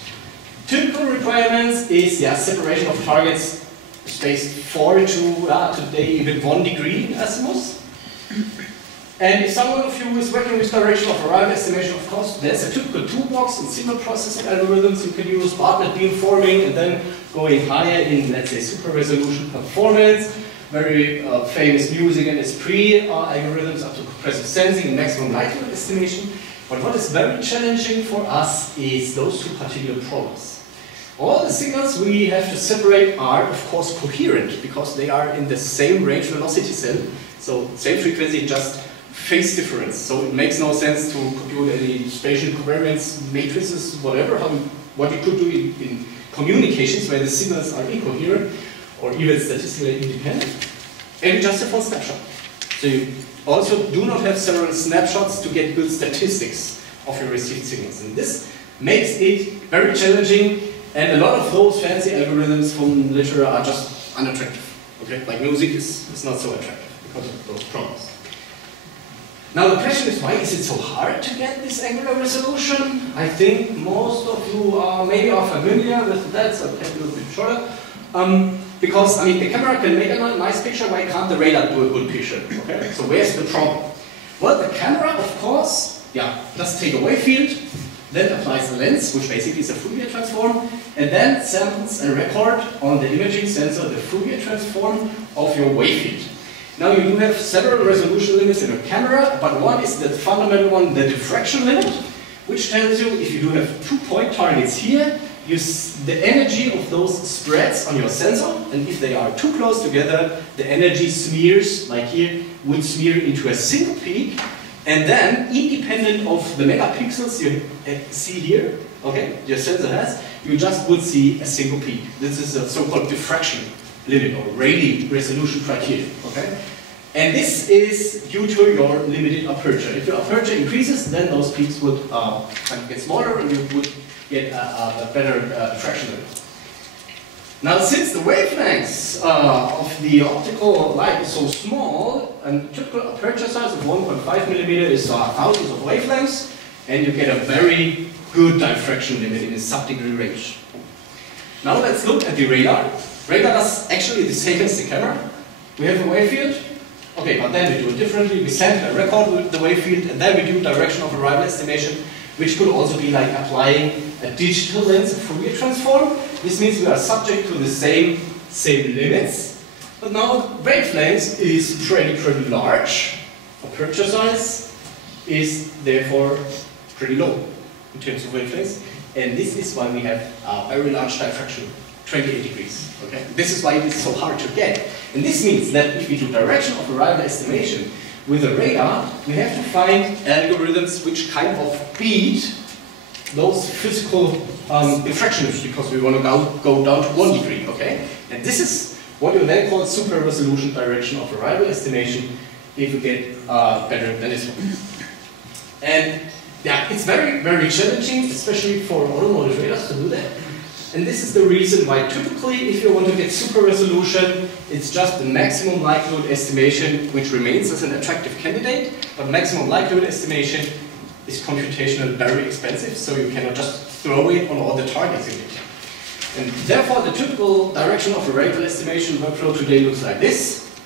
Typical requirements is separation of targets spaced 4 to today even 1 degree in azimuth. And if someone of you is working with direction of arrival estimation, of course, there's a typical toolbox in signal processing algorithms. You can use Bartlett beamforming and then going higher in, let's say, super resolution performance. Very famous music and Esprit algorithms up to compressive sensing and maximum likelihood estimation. But what is very challenging for us is those 2 particular problems. All the signals we have to separate are, of course, coherent because they are in the same range velocity cell. So same frequency, just phase difference. So it makes no sense to compute any spatial covariance matrices, whatever, what you could do in communications where the signals are incoherent or even statistically independent. And just have one snapshot. So you also do not have several snapshots to get good statistics of your received signals. And this makes it very challenging, and a lot of those fancy algorithms from literature are just unattractive. Okay? Like music is not so attractive because of those problems. Now the question is, why is it so hard to get this angular resolution? I think most of you maybe are familiar with that, so I'll take a little bit shorter. Because, I mean, the camera can make a nice picture, why can't the radar do a good picture? Okay? So where's the problem? Well, the camera, of course, does take a wave field, then applies a lens, which basically is a Fourier transform, and then samples and record on the imaging sensor the Fourier transform of your wave field. Now you do have several resolution limits in a camera, but one is the fundamental one, the diffraction limit, which tells you if you do have 2-point targets here, the energy of those spreads on your sensor, and if they are too close together, the energy smears, like here, would smear into a single peak, And then, independent of the megapixels you see here, okay, your sensor has, you just would see a single peak. This is a so-called diffraction limit or Rayleigh resolution criteria, okay? And this is due to your limited aperture. If your aperture increases, then those peaks would kind of get smaller and you would get a better diffraction limit. Now, since the wavelengths of the optical light is so small, a typical aperture size of 1.5 millimeter is thousands of wavelengths, and you get a very good diffraction limit in a sub-degree range. Now let's look at the radar. Radar does actually the same as the camera. We have a wave field. Okay, but then we do it differently. We send a record with the wave field, and then we do direction of arrival estimation, which could also be like applying a digital lens, a Fourier transform. This means we are subject to the same limits, but now wavelength is pretty large. Aperture size is therefore pretty low in terms of wavelengths, and this is why we have a very large diffraction, 28 degrees. Okay, this is why it is so hard to get, and this means that if we do direction of arrival estimation with a radar, we have to find algorithms which kind of beat those physical diffractions, because we want to go down to 1 degree, okay? And this is what you then call super resolution direction of arrival estimation if you get better than this one. And yeah, it's very challenging, especially for automotive radars to do that. And this is the reason why typically if you want to get super resolution, it's just the maximum likelihood estimation which remains as an attractive candidate, but maximum likelihood estimation is computationally very expensive, so you cannot just throw it on all the targets you get. And therefore the typical direction of arrival estimation workflow today looks like this.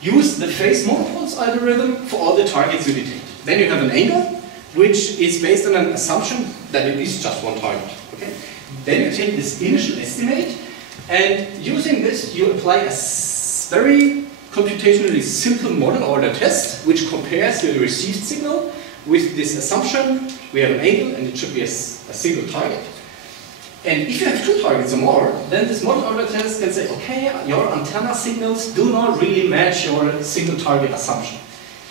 Use the phase monopoles algorithm for all the targets you detect. Then you have an angle, which is based on an assumption that it is just one target. Okay? Then you take this initial estimate, and using this you apply a very computationally simple model order test, which compares your received signal with this assumption. We have an angle and it should be a single target. And if you have two targets or more, then this model order test can say, okay, your antenna signals do not really match your single target assumption.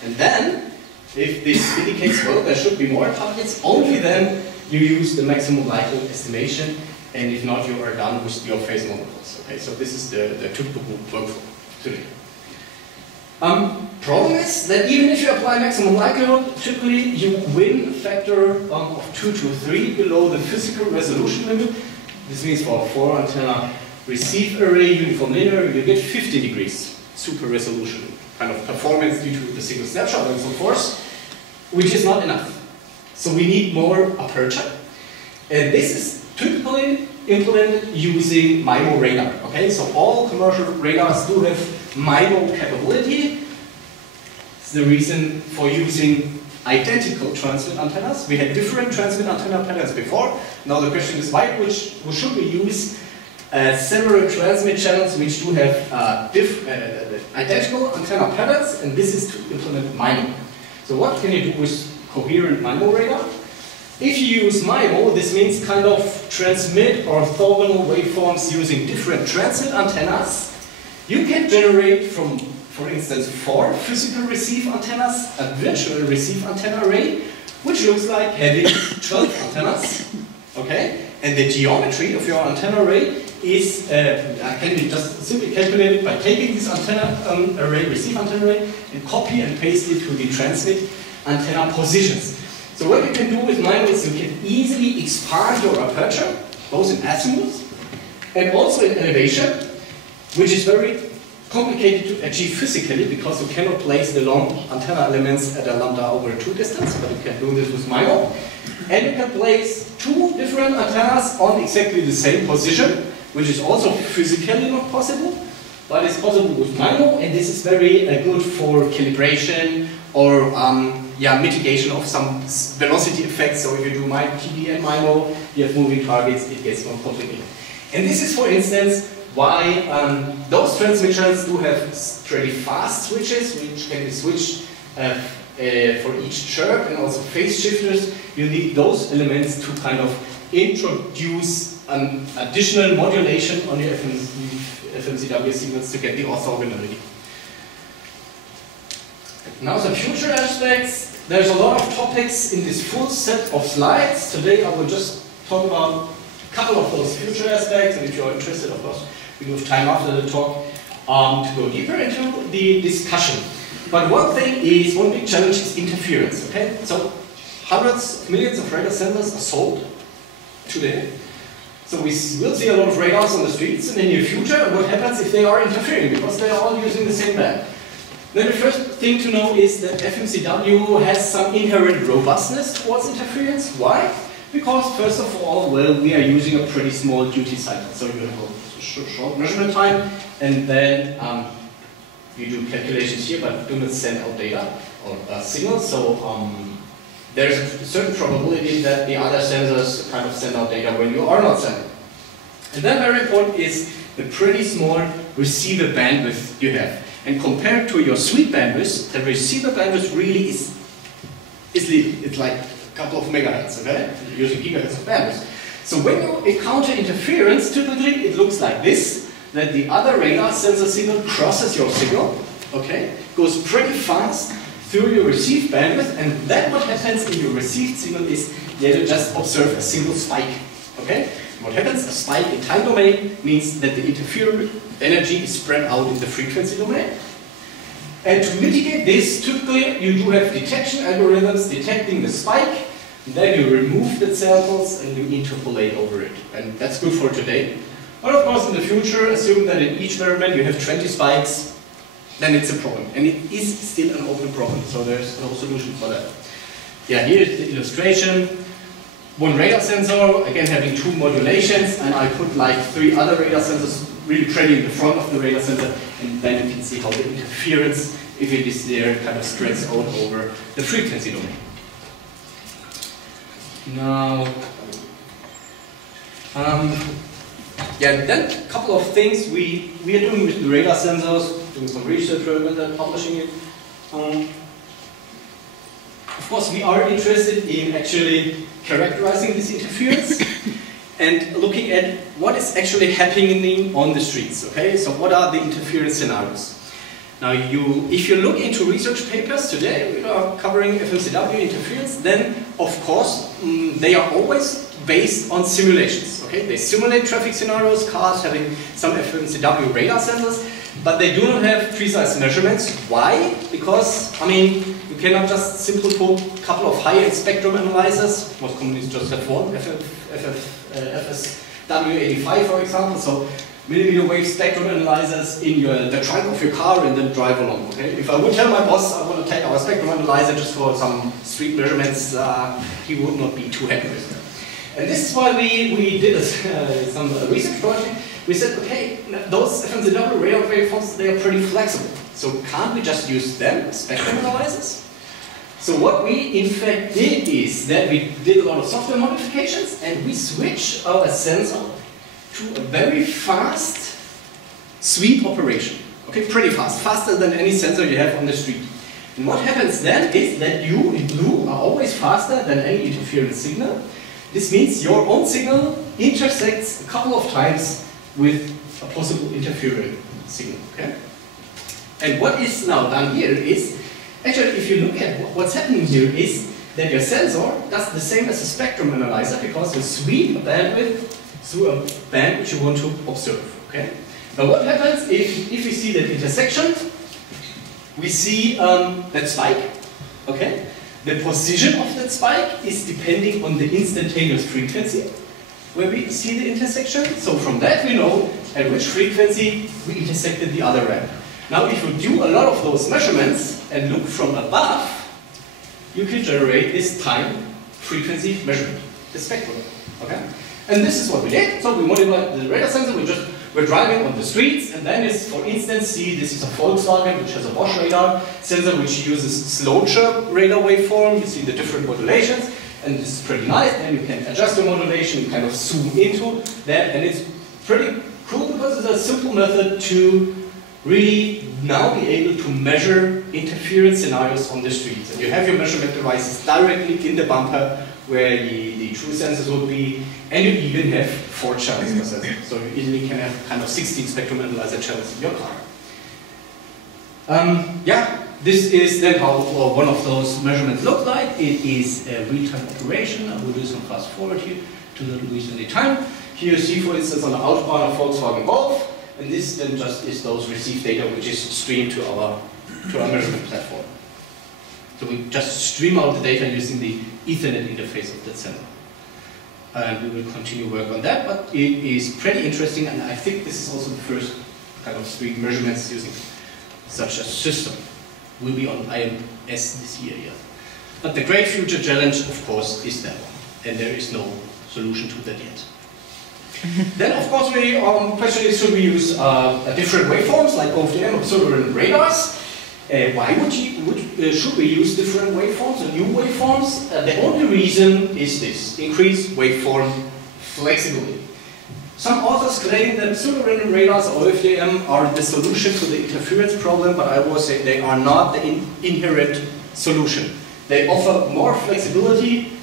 And then, if this indicates, well, there should be more targets, only then you use the maximum likelihood estimation, and if not, you are done with your phase monopoles. Okay, so this is the typical workflow today. Problem is that even if you apply maximum likelihood, typically you win a factor of 2 to 3 below the physical resolution limit. This means for a 4 antenna receive array uniform linear, you get 50 degrees super resolution kind of performance due to the single snapshot and so forth, which is not enough. So we need more aperture, and this is typically implemented using MIMO radar. Okay, so all commercial radars do have MIMO capability. It's the reason for using identical transmit antennas. We had different transmit antenna patterns before. Now the question is, why should we use several transmit channels which do have identical antenna patterns, and this is to implement MIMO. So what can you do with coherent MIMO radar? If you use MIMO, this means kind of transmit orthogonal waveforms using different transmit antennas. You can generate from, for instance, 4 physical receive antennas, a virtual receive antenna array, which looks like having 12 antennas. Okay? And the geometry of your antenna array is can be just simply calculated by taking this antenna array, receive antenna array, and copy and paste it to the transmit antenna positions. So what you can do with MIMO is you can easily expand your aperture, both in azimuth and also in elevation, which is very complicated to achieve physically because you cannot place the long antenna elements at a lambda over 2 distance, but you can do this with MIMO. And you can place 2 different antennas on exactly the same position, which is also physically not possible, but it's possible with MIMO, and this is very good for calibration or mitigation of some velocity effects. So if you do MTT and MIMO, you have moving targets, it gets more complicated. And this is, for instance, why those transmitters do have pretty fast switches, which can be switched for each chirp, and also phase shifters. You need those elements to kind of introduce an additional modulation on your FMCW signals to get the orthogonality. Now the future aspects, there's a lot of topics in this full set of slides. Today I will just talk about a couple of those future aspects, and if you're interested, of course, we will have time after the talk to go deeper into the discussion. But one big challenge is interference, okay? So hundreds, millions of radar sensors are sold today. So we will see a lot of radars on the streets in the near future. And what happens if they are interfering? Because they are all using the same band. Then the first thing to know is that FMCW has some inherent robustness towards interference. Why? Because first of all, well, we are using a pretty small duty cycle. So you have a short measurement time, and then you do calculations here, but do not send out data or signals. So there's a certain probability that the other sensors kind of send out data when you are not sending. And then very important is the pretty small receiver bandwidth you have. And compared to your sweep bandwidth, the receiver bandwidth really is little. It's like a couple of megahertz, okay? You're using gigahertz of bandwidth. So when you encounter interference, typically it looks like this, that the other radar sensor signal crosses your signal, okay? Goes pretty fast through your received bandwidth, and then what happens in your received signal is that you just observe a single spike, okay? What happens? A spike in time domain means that the interference energy is spread out in the frequency domain. And to mitigate this, typically you do have detection algorithms detecting the spike, then you remove the samples and you interpolate over it. And that's good for today. But of course in the future, assume that in each measurement you have 20 spikes, then it's a problem. And it is still an open problem, so there's no solution for that. Yeah, here is the illustration. One radar sensor, again having two modulations, and I put like 3 other radar sensors really pretty in the front of the radar sensor, and then you can see how the interference, if it is there, kind of spreads out over the frequency domain. Now, then a couple of things we are doing with the radar sensors, doing some research and then publishing it. Of course, we are interested in actually characterizing this interference and looking at what is actually happening on the streets. Okay, so what are the interference scenarios? Now, if you look into research papers today, we are covering FMCW interference, then of course they are always based on simulations. Okay, they simulate traffic scenarios, cars having some FMCW radar sensors, but they do not have precise measurements. Why? Because, I mean, you cannot just simply put a couple of high-end spectrum analyzers. Most companies just have one, FSW85 for example, so millimeter wave spectrum analyzers in the trunk of your car and then drive along. Okay? If I would tell my boss I want to take our spectrum analyzer just for some street measurements, he would not be too happy with it. And this is why we did some research project. We said, okay, those FMCW radar waveforms, they are pretty flexible. So can't we just use them as spectrum analyzers? So what we in fact did is that we did a lot of software modifications and we switched our sensor to a very fast sweep operation. Okay, pretty fast, faster than any sensor you have on the street. And what happens then is that you, in blue, are always faster than any interference signal. This means your own signal intersects a couple of times with a possible interference signal. Okay? And what is now done here is, actually if you look at what's happening here is that your sensor does the same as a spectrum analyzer because you sweep a bandwidth through a band which you want to observe. Okay? Now what happens if we see that intersection, we see that spike. Okay? The position of that spike is depending on the instantaneous frequency where we see the intersection. So from that we know at which frequency we intersected the other ramp. Now if you do a lot of those measurements and look from above, you can generate this time frequency measurement, the spectrum. Okay? And this is what we did. So we modified the radar sensor, we're driving on the streets, and then is, for instance, see this is a Volkswagen which has a Bosch radar sensor which uses slow chirp radar waveform. You see the different modulations, and this is pretty nice. Then you can adjust your modulation, kind of zoom into that, and it's pretty cool because it's a simple method to really now be able to measure interference scenarios on the streets. And you have your measurement devices directly in the bumper where the true sensors would be, and you even have 4 channels per sensor. So you easily can have kind of 16 spectrum analyzer channels in your car. Yeah, this is then how one of those measurements look like. It is a real-time operation. I will do some fast forward here to not lose any time. Here you see, for instance, on the outbound of Volkswagen Golf, and this then just is those received data which is streamed to our measurement platform. So we just stream out the data using the Ethernet interface of that sensor. And we will continue work on that, but it is pretty interesting, and I think this is also the first kind of stream measurements using such a system. Will be on IMS this year, yeah. But the great future challenge, of course, is that one, and there is no solution to that yet. Then, of course, the question is, should we use different waveforms like OFDM, observer, and radars? Why should we use different waveforms or new waveforms? The only reason is this: increase waveform flexibility. Some authors claim that pseudo-random radars or OFDM are the solution to the interference problem, but I will say they are not the inherent solution. They offer more flexibility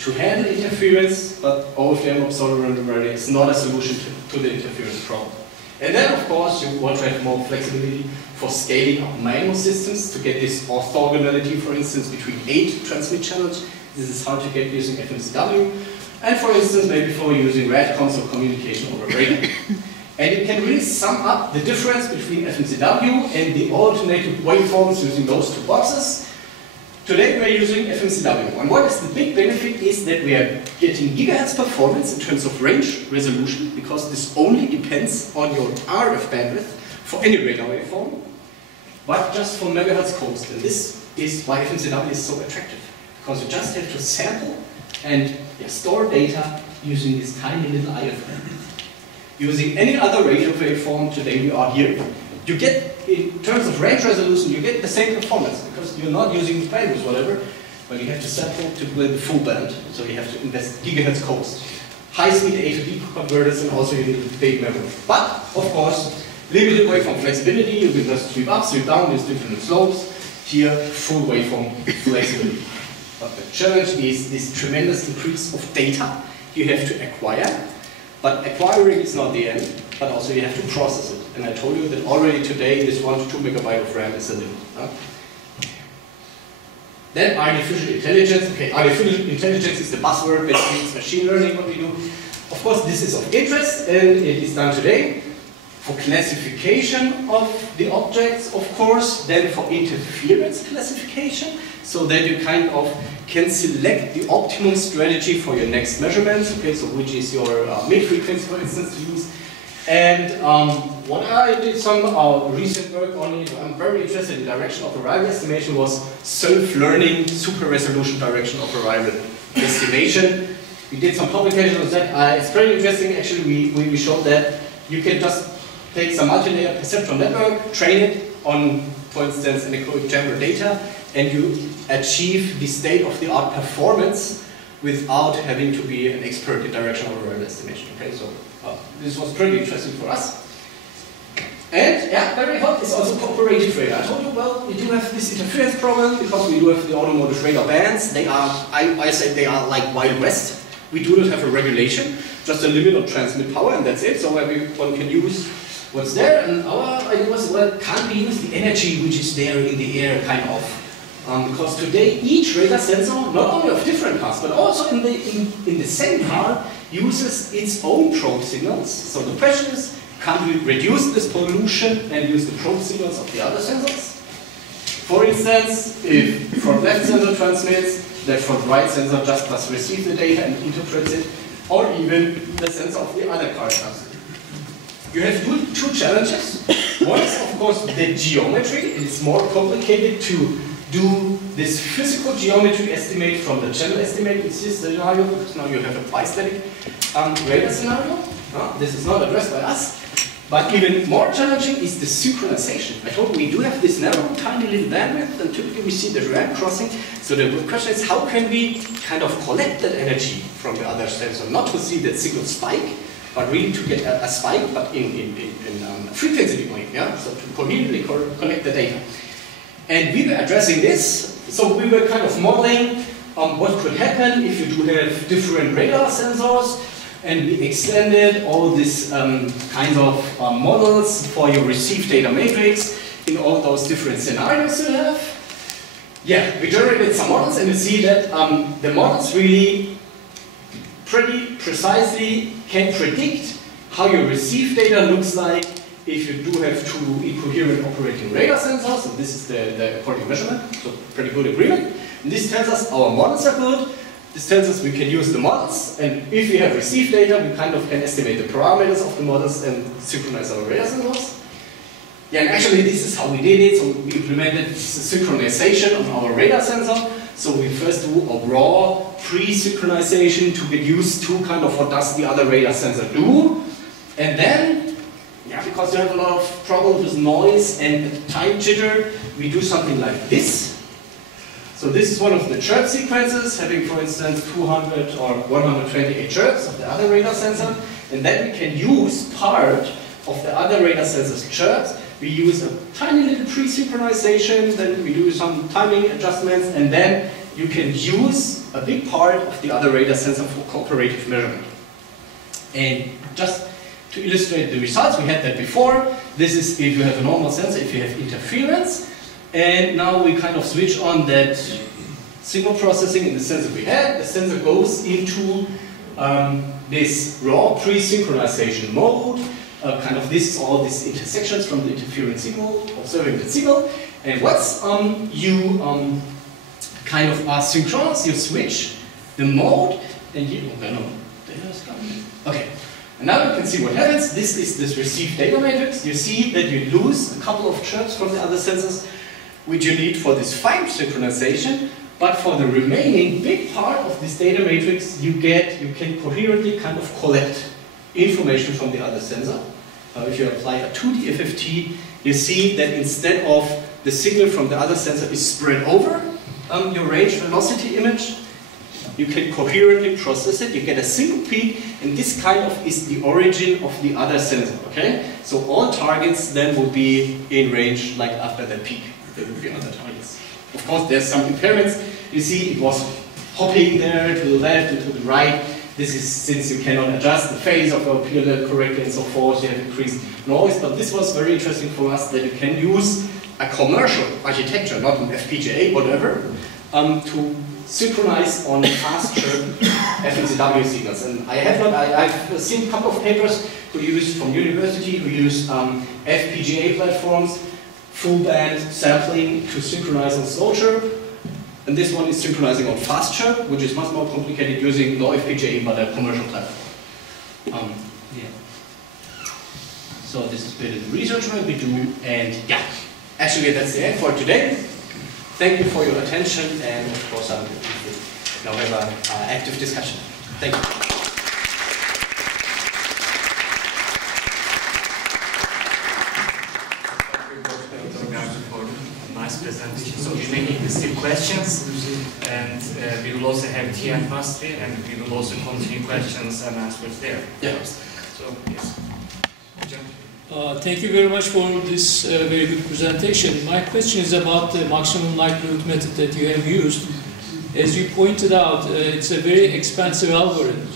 to handle interference, but OFDM or pseudo-random radar is not a solution to the interference problem. And then, of course, you want to have more flexibility for scaling up manual systems to get this orthogonality, for instance, between 8 transmit channels. This is hard to get using FMCW. And for instance, maybe for using RADCOMs or communication over radar. And it can really sum up the difference between FMCW and the alternative waveforms using those two boxes. Today we are using FMCW, and what is the big benefit is that we are getting gigahertz performance in terms of range resolution, because this only depends on your RF bandwidth for any radar waveform, but just for megahertz coast. And this is why FMCW is so attractive, because you just have to sample and store data using this tiny little IF bandwidth. Using any other radio waveform, today we are here, you get, in terms of range resolution, you get the same performance, because you're not using bandwidth, whatever, but you have to sample to build the full band, so you have to invest gigahertz cost. High-speed A to D converters, and also you need big memory. But, of course, limited waveform flexibility, you can just sweep up, sweep down, use different slopes. Here, full waveform flexibility. But the challenge is this tremendous increase of data you have to acquire. But acquiring is not the end, but also you have to process it. And I told you that already today this 1 to 2 megabyte of RAM is the limit. Then artificial intelligence. Okay, artificial intelligence is the buzzword, basically it's machine learning what we do. Of course, this is of interest, and it is done today for classification of the objects, of course, then for interference classification, so that you kind of can select the optimum strategy for your next measurements. Okay, so which is your mid-frequency, for instance, to use. And what I did some recent work on it, I'm very interested in the direction of arrival estimation, was self-learning super resolution direction of arrival estimation. We did some publications on that. It's very interesting, actually. We showed that you can just take some multi-layer perceptron network, train it on, for instance, an echoic chamber data, and you achieve the state-of-the-art performance without having to be an expert in direction of arrival estimation. Okay, so this was pretty interesting for us. And yeah, very hot is also cooperative radar. I told you, well, we do have this interference problem because we do have the automotive radar bands. They are, I say they are like Wild West. We do not have a regulation, just a limit on transmit power, and that's it. So everyone can use what's there. And our idea was, well, can't we use the energy which is there in the air, kind of? Because today each radar sensor, not only of different cars, but also in the same car, uses its own probe signals. So the question is, can't we reduce this pollution and use the probe signals of the other sensors? For instance, if front left sensor transmits, the front right sensor just must receive the data and interprets it, or even the sensor of the other car does it. You have two challenges. One is, of course, the geometry. It's more complicated to do this physical geometry estimate from the channel estimate in this scenario, because now you have a bistatic radar scenario. This is not addressed by us. But even more challenging is the synchronization. I told you we do have this narrow, tiny little bandwidth, and typically we see the RAM crossing. So the question is, how can we kind of collect that energy from the other sensor? Not to see that signal spike, but really to get a spike, but in frequency domain, yeah? So to conveniently connect the data. And we were addressing this, so we were kind of modeling what could happen if you do have different radar sensors, and we extended all these kinds of models for your received data matrix in all those different scenarios you have. Yeah, we generated some models, and you see that the models really pretty precisely can predict how your receive data looks like if you do have two incoherent operating radar sensors. So this is the according measurement, so pretty good agreement. And this tells us our models are good. This tells us we can use the models, and if we have received data, we kind of can estimate the parameters of the models and synchronize our radar sensors. Yeah, and actually this is how we did it. So we implemented synchronization on our radar sensor. So we first do a raw pre-synchronization to get used to kind of what does the other radar sensor do. And then, yeah, because you have a lot of problems with noise and time jitter, we do something like this. So this is one of the chirp sequences, having for instance 200 or 128 chirps of the other radar sensor. And then we can use part of the other radar sensor's chirps. We use a tiny little pre-synchronization, then we do some timing adjustments, and then you can use a big part of the other radar sensor for cooperative measurement. And just to illustrate the results, we had that before. This is if you have a normal sensor, if you have interference. And now we kind of switch on that signal processing in the sensor we had. The sensor goes into this raw pre-synchronization mode. Kind of this, all these intersections from the interference signal, observing the signal. And once you kind of are synchronous, you switch the mode, and you, okay. And now you can see what happens. This is this received data matrix. You see that you lose a couple of chirps from the other sensors, which you need for this fine synchronization. But for the remaining big part of this data matrix, you can coherently kind of collect information from the other sensor. If you apply a 2D FFT, you see that instead of the signal from the other sensor is spread over your range velocity image, you can coherently process it, you get a single peak, and this kind of is the origin of the other sensor, okay? So all targets then will be in range like after that peak. There will be other targets. Of course, there's some impairments. You see it was hopping there to the left and to the right. This is since you cannot adjust the phase of a PLL correctly and so forth, you have increased noise, but this was very interesting for us that you can use a commercial architecture, not an FPGA, whatever, to synchronize on faster FMCW signals. And I've seen a couple of papers who use from university, who use FPGA platforms, full band sampling to synchronize on slow chirp. And this one is synchronizing on fast chirp, which is much more complicated using no FPGA but a commercial platform. Yeah. So this is a bit of the research work we do, and yeah, actually that's the end for today. Thank you for your attention, and of course I'm now have an active discussion. Thank you. Presentation. So we may receive questions, and we will also have tea and pastry, and we will also continue questions and answers there. Yes. So yes. Thank you very much for this very good presentation. My question is about the maximum likelihood method that you have used. As you pointed out, it's a very expensive algorithm,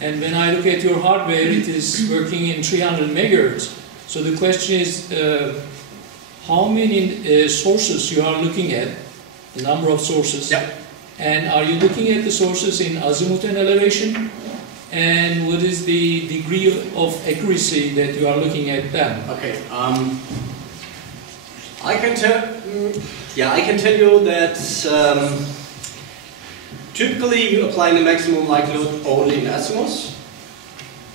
and when I look at your hardware, it is working in 300 megahertz. So the question is, how many sources you are looking at, the number of sources, yeah. And are you looking at the sources in azimuth and elevation, and what is the degree of accuracy that you are looking at them? Okay, I can tell you that typically you apply the maximum likelihood only in azimuth.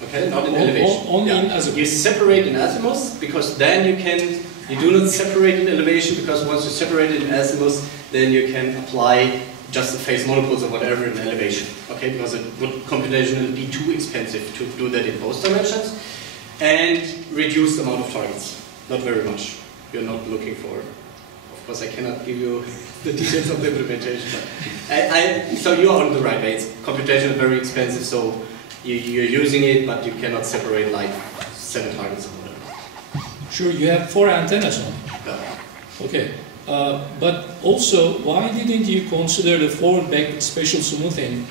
Okay, not in elevation. Only in azimuth. You separate in azimuth because then you do not separate in elevation, because once you separate it in azimuth, then you can apply just the phase monopoles or whatever in elevation. Okay, because it would computationally be too expensive to do that in both dimensions, and reduce the amount of targets. Not very much. You're not looking for. Of course, I cannot give you the details of the implementation. But so you are on the right way. It's computationally very expensive, so you're using it, but you cannot separate like 7 targets or whatever. Sure, you have 4 antennas on. Yeah. Okay, but also, why didn't you consider the forward-back spatial smoothing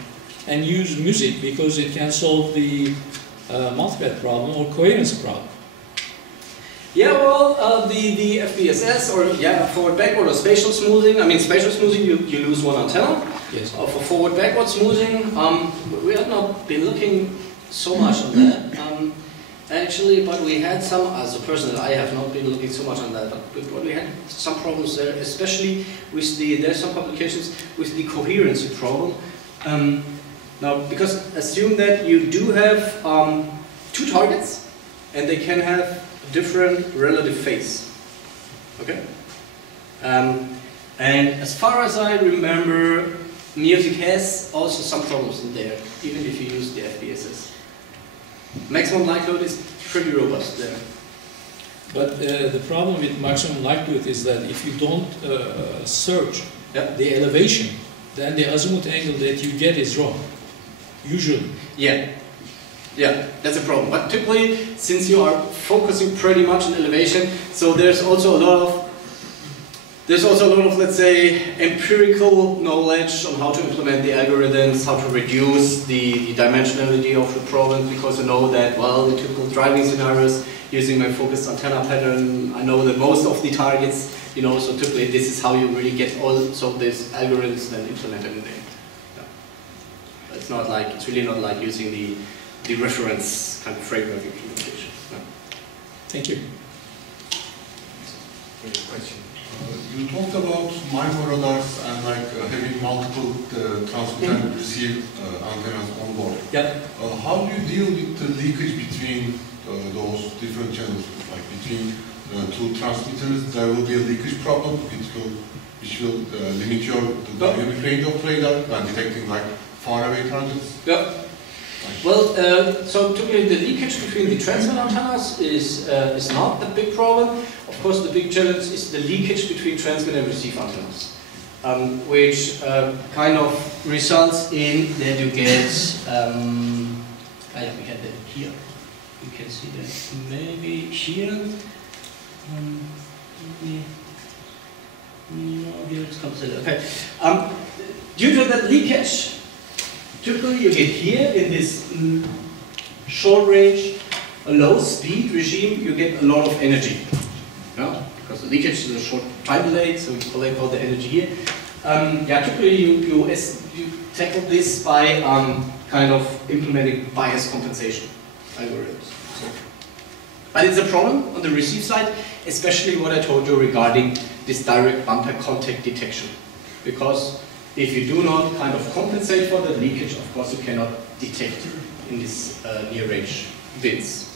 and use music, because it can solve the multiplet problem or coherence problem? Yeah, well, the FBSS, or yeah, forward-backward or spatial smoothing. I mean, spatial smoothing, you lose one antenna. Yes. For forward-backward smoothing, we have not been looking so much on that. Actually, but we had some, as a person, I have not been looking so much on that, but we had some problems there, especially with there's some publications with the coherency problem. Now, because assume that you do have two targets, and they can have different relative phase. Okay? And as far as I remember, music has also some problems in there, even if you use the FBSS. Maximum likelihood is pretty robust there. But the problem with maximum likelihood is that if you don't search the elevation, then the azimuth angle that you get is wrong, usually. Yeah, that's a problem. But typically, since you are focusing pretty much on elevation, so there's also a lot of, let's say, empirical knowledge on how to implement the algorithms, how to reduce the dimensionality of the problem, because I know that, well, the typical driving scenarios, using my focused antenna pattern, I know that most of the targets, you know, so typically this is how you really get all these algorithms then implemented in there. Yeah. It's not like, it's really not like using the reference kind of framework implementation. Yeah. Thank you. Great question. You talked about microradars and like having multiple transmit and receive antennas on board. Yeah. How do you deal with the leakage between those different channels? Like between two transmitters, there will be a leakage problem which will limit the dynamic range of radar when detecting like far away targets. Yeah. Well, so typically the leakage between the transmit antennas is not a big problem. Of course, the big challenge is the leakage between transmit and receive antennas, which kind of results in that you get. We had that here. You can see that maybe here. No, here it's considered. Okay. Due to that leakage. Typically, you get here in this short range, a low speed regime, you get a lot of energy. Yeah? Because the leakage is a short time delay, so you collect all the energy here. Typically you tackle this by kind of implementing bias compensation algorithms. So. But it's a problem on the receive side, especially what I told you regarding this direct bumper contact detection. Because if you do not kind of compensate for the leakage, of course you cannot detect in this near range bits.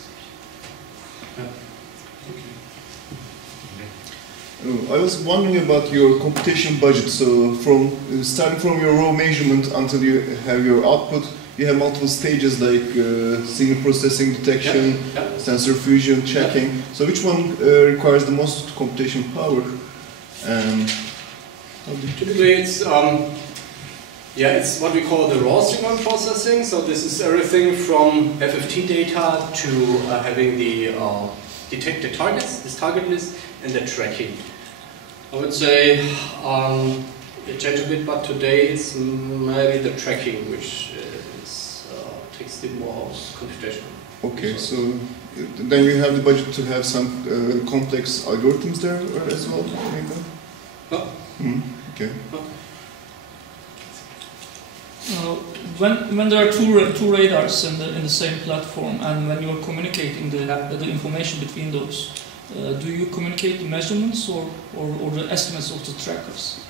I was wondering about your computation budget. So from starting from your raw measurement until you have your output, you have multiple stages like signal processing, detection, sensor fusion, checking. So which one requires the most computation power? Typically it's it's what we call the raw signal processing. So this is everything from FFT data to having the detected targets, this target list, and the tracking. I would say it changed a bit, but today it's maybe the tracking which takes the most computation. Okay, so then you have the budget to have some complex algorithms there as well, maybe? No. Okay. When there are two radars in the same platform, and when you are communicating the information between those, do you communicate the measurements or the estimates of the trackers?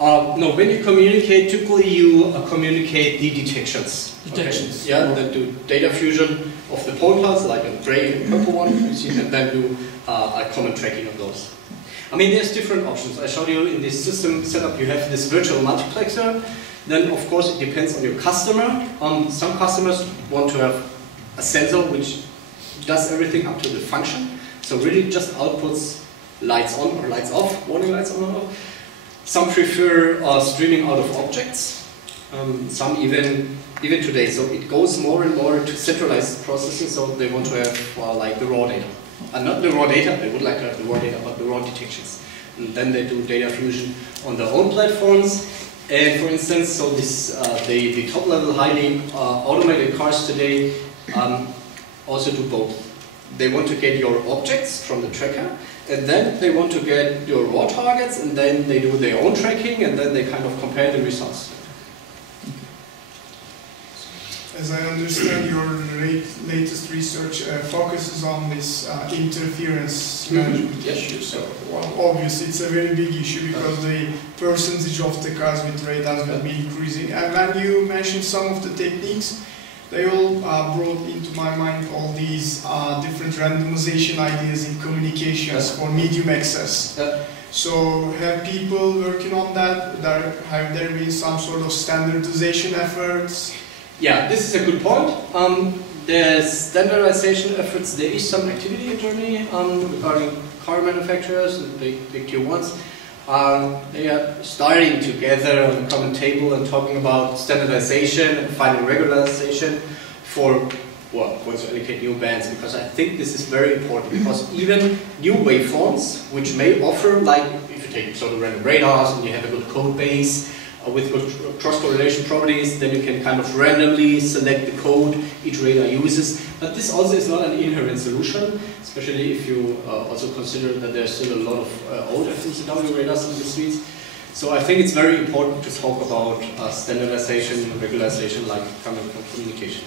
No, when you communicate, typically you communicate the detections. Detections. Okay. Yeah, then do data fusion of the point clouds, like a gray and purple one, you see, and then do a common tracking of those. I mean, there's different options. I showed you in this system setup, you have this virtual multiplexer. Then, of course, it depends on your customer. Some customers want to have a sensor which does everything up to the function. So really just outputs lights on or lights off, warning lights on or off. Some prefer streaming out of objects. Some even today. So it goes more and more to centralized processing. So they want to have like the raw data. Not the raw data, they would like to have the raw data, but the raw detections. And then they do data fusion on their own platforms. And for instance, so this the top level highly automated cars today also do both. they want to get your objects from the tracker, and then they want to get your raw targets, and then they do their own tracking, and then they kind of compare the results. As I understand, your latest research focuses on this interference management issue. So, well, obviously, it's a very big issue because the percentage of the cars with radars will be increasing. And when you mentioned some of the techniques, they all brought into my mind all these different randomization ideas in communications for medium access. So, have people working on that? Have there been some sort of standardization efforts? Yeah, this is a good point. The standardization efforts, there is some activity in Germany regarding car manufacturers, the big tier ones. They are starting to gather on a common table and talking about standardization and finding regularization for, well, once you allocate new bands, because I think this is very important, because even new waveforms, which may offer, like if you take sort of random radars and you have a good code base, with good cross-correlation properties, then you can kind of randomly select the code each radar uses. But this also is not an inherent solution, especially if you also consider that there's still a lot of old FMCW radars in the streets. So I think it's very important to talk about standardization and regularization, like coming from communication.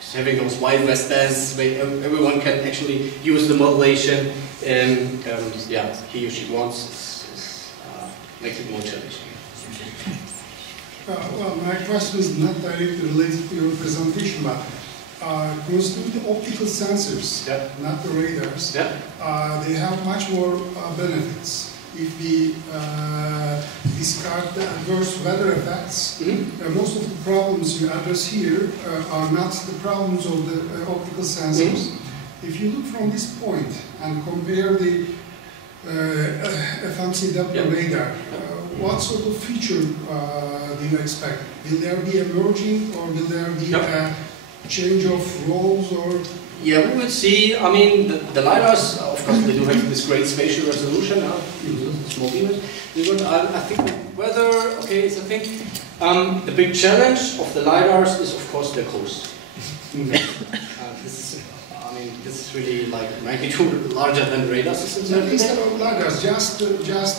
So having those Wild West bands where everyone can actually use the modulation and yeah, he or she wants, makes it more challenging. Well, my question is not directly related to your presentation, but considering the optical sensors, not the radars, they have much more benefits. If we discard the adverse weather effects, most of the problems you address here are not the problems of the optical sensors. If you look from this point and compare the FMCW radar, what sort of feature do you expect? Will there be a merging, or will there be a change of roles, or? Yeah, we will see. I mean, the LiDARs, of course, they do have this great spatial resolution, small beamers. I think whether, okay, it's a thing. The big challenge of the LiDARs is, of course, their cost. This is really like magnitude larger than radar systems. No, instead of LiDARs, just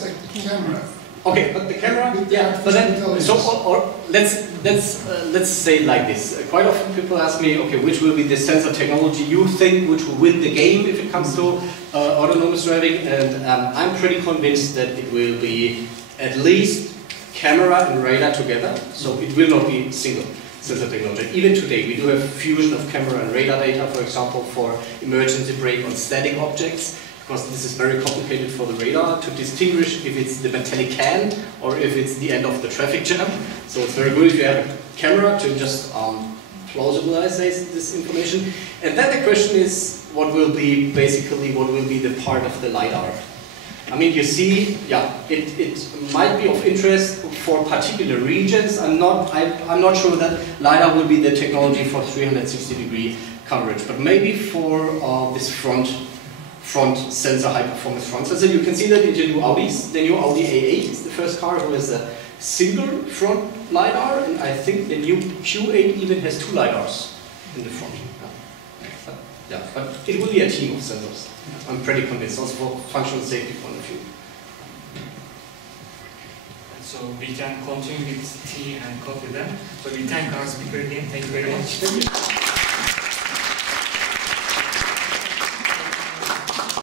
a camera. Okay, but the camera, yeah. But then, so or let's say it like this. Quite often people ask me, okay, which will be the sensor technology you think which will win the game if it comes to autonomous driving? And I'm pretty convinced that it will be at least camera and radar together. So it will not be single sensor technology. Even today, we do have fusion of camera and radar data, for example, for emergency brake on static objects, because this is very complicated for the radar to distinguish if it's the metallic can or if it's the end of the traffic jam. So it's very good if you have a camera to just plausibilize this information. And then the question is, what will be the part of the LiDAR? I mean, you see, yeah, it might be of interest for particular regions. I'm not sure that LiDAR will be the technology for 360-degree coverage, but maybe for this front sensor, high-performance front sensor. You can see that in the new Audis. The new Audi A8 is the first car who has a single front LiDAR, and I think the new Q8 even has 2 LiDARs in the front. But it will be a team of sensors. I'm pretty convinced, also for functional safety point of view. So we can continue with tea and coffee then. So we thank our speaker again. Thank you very much.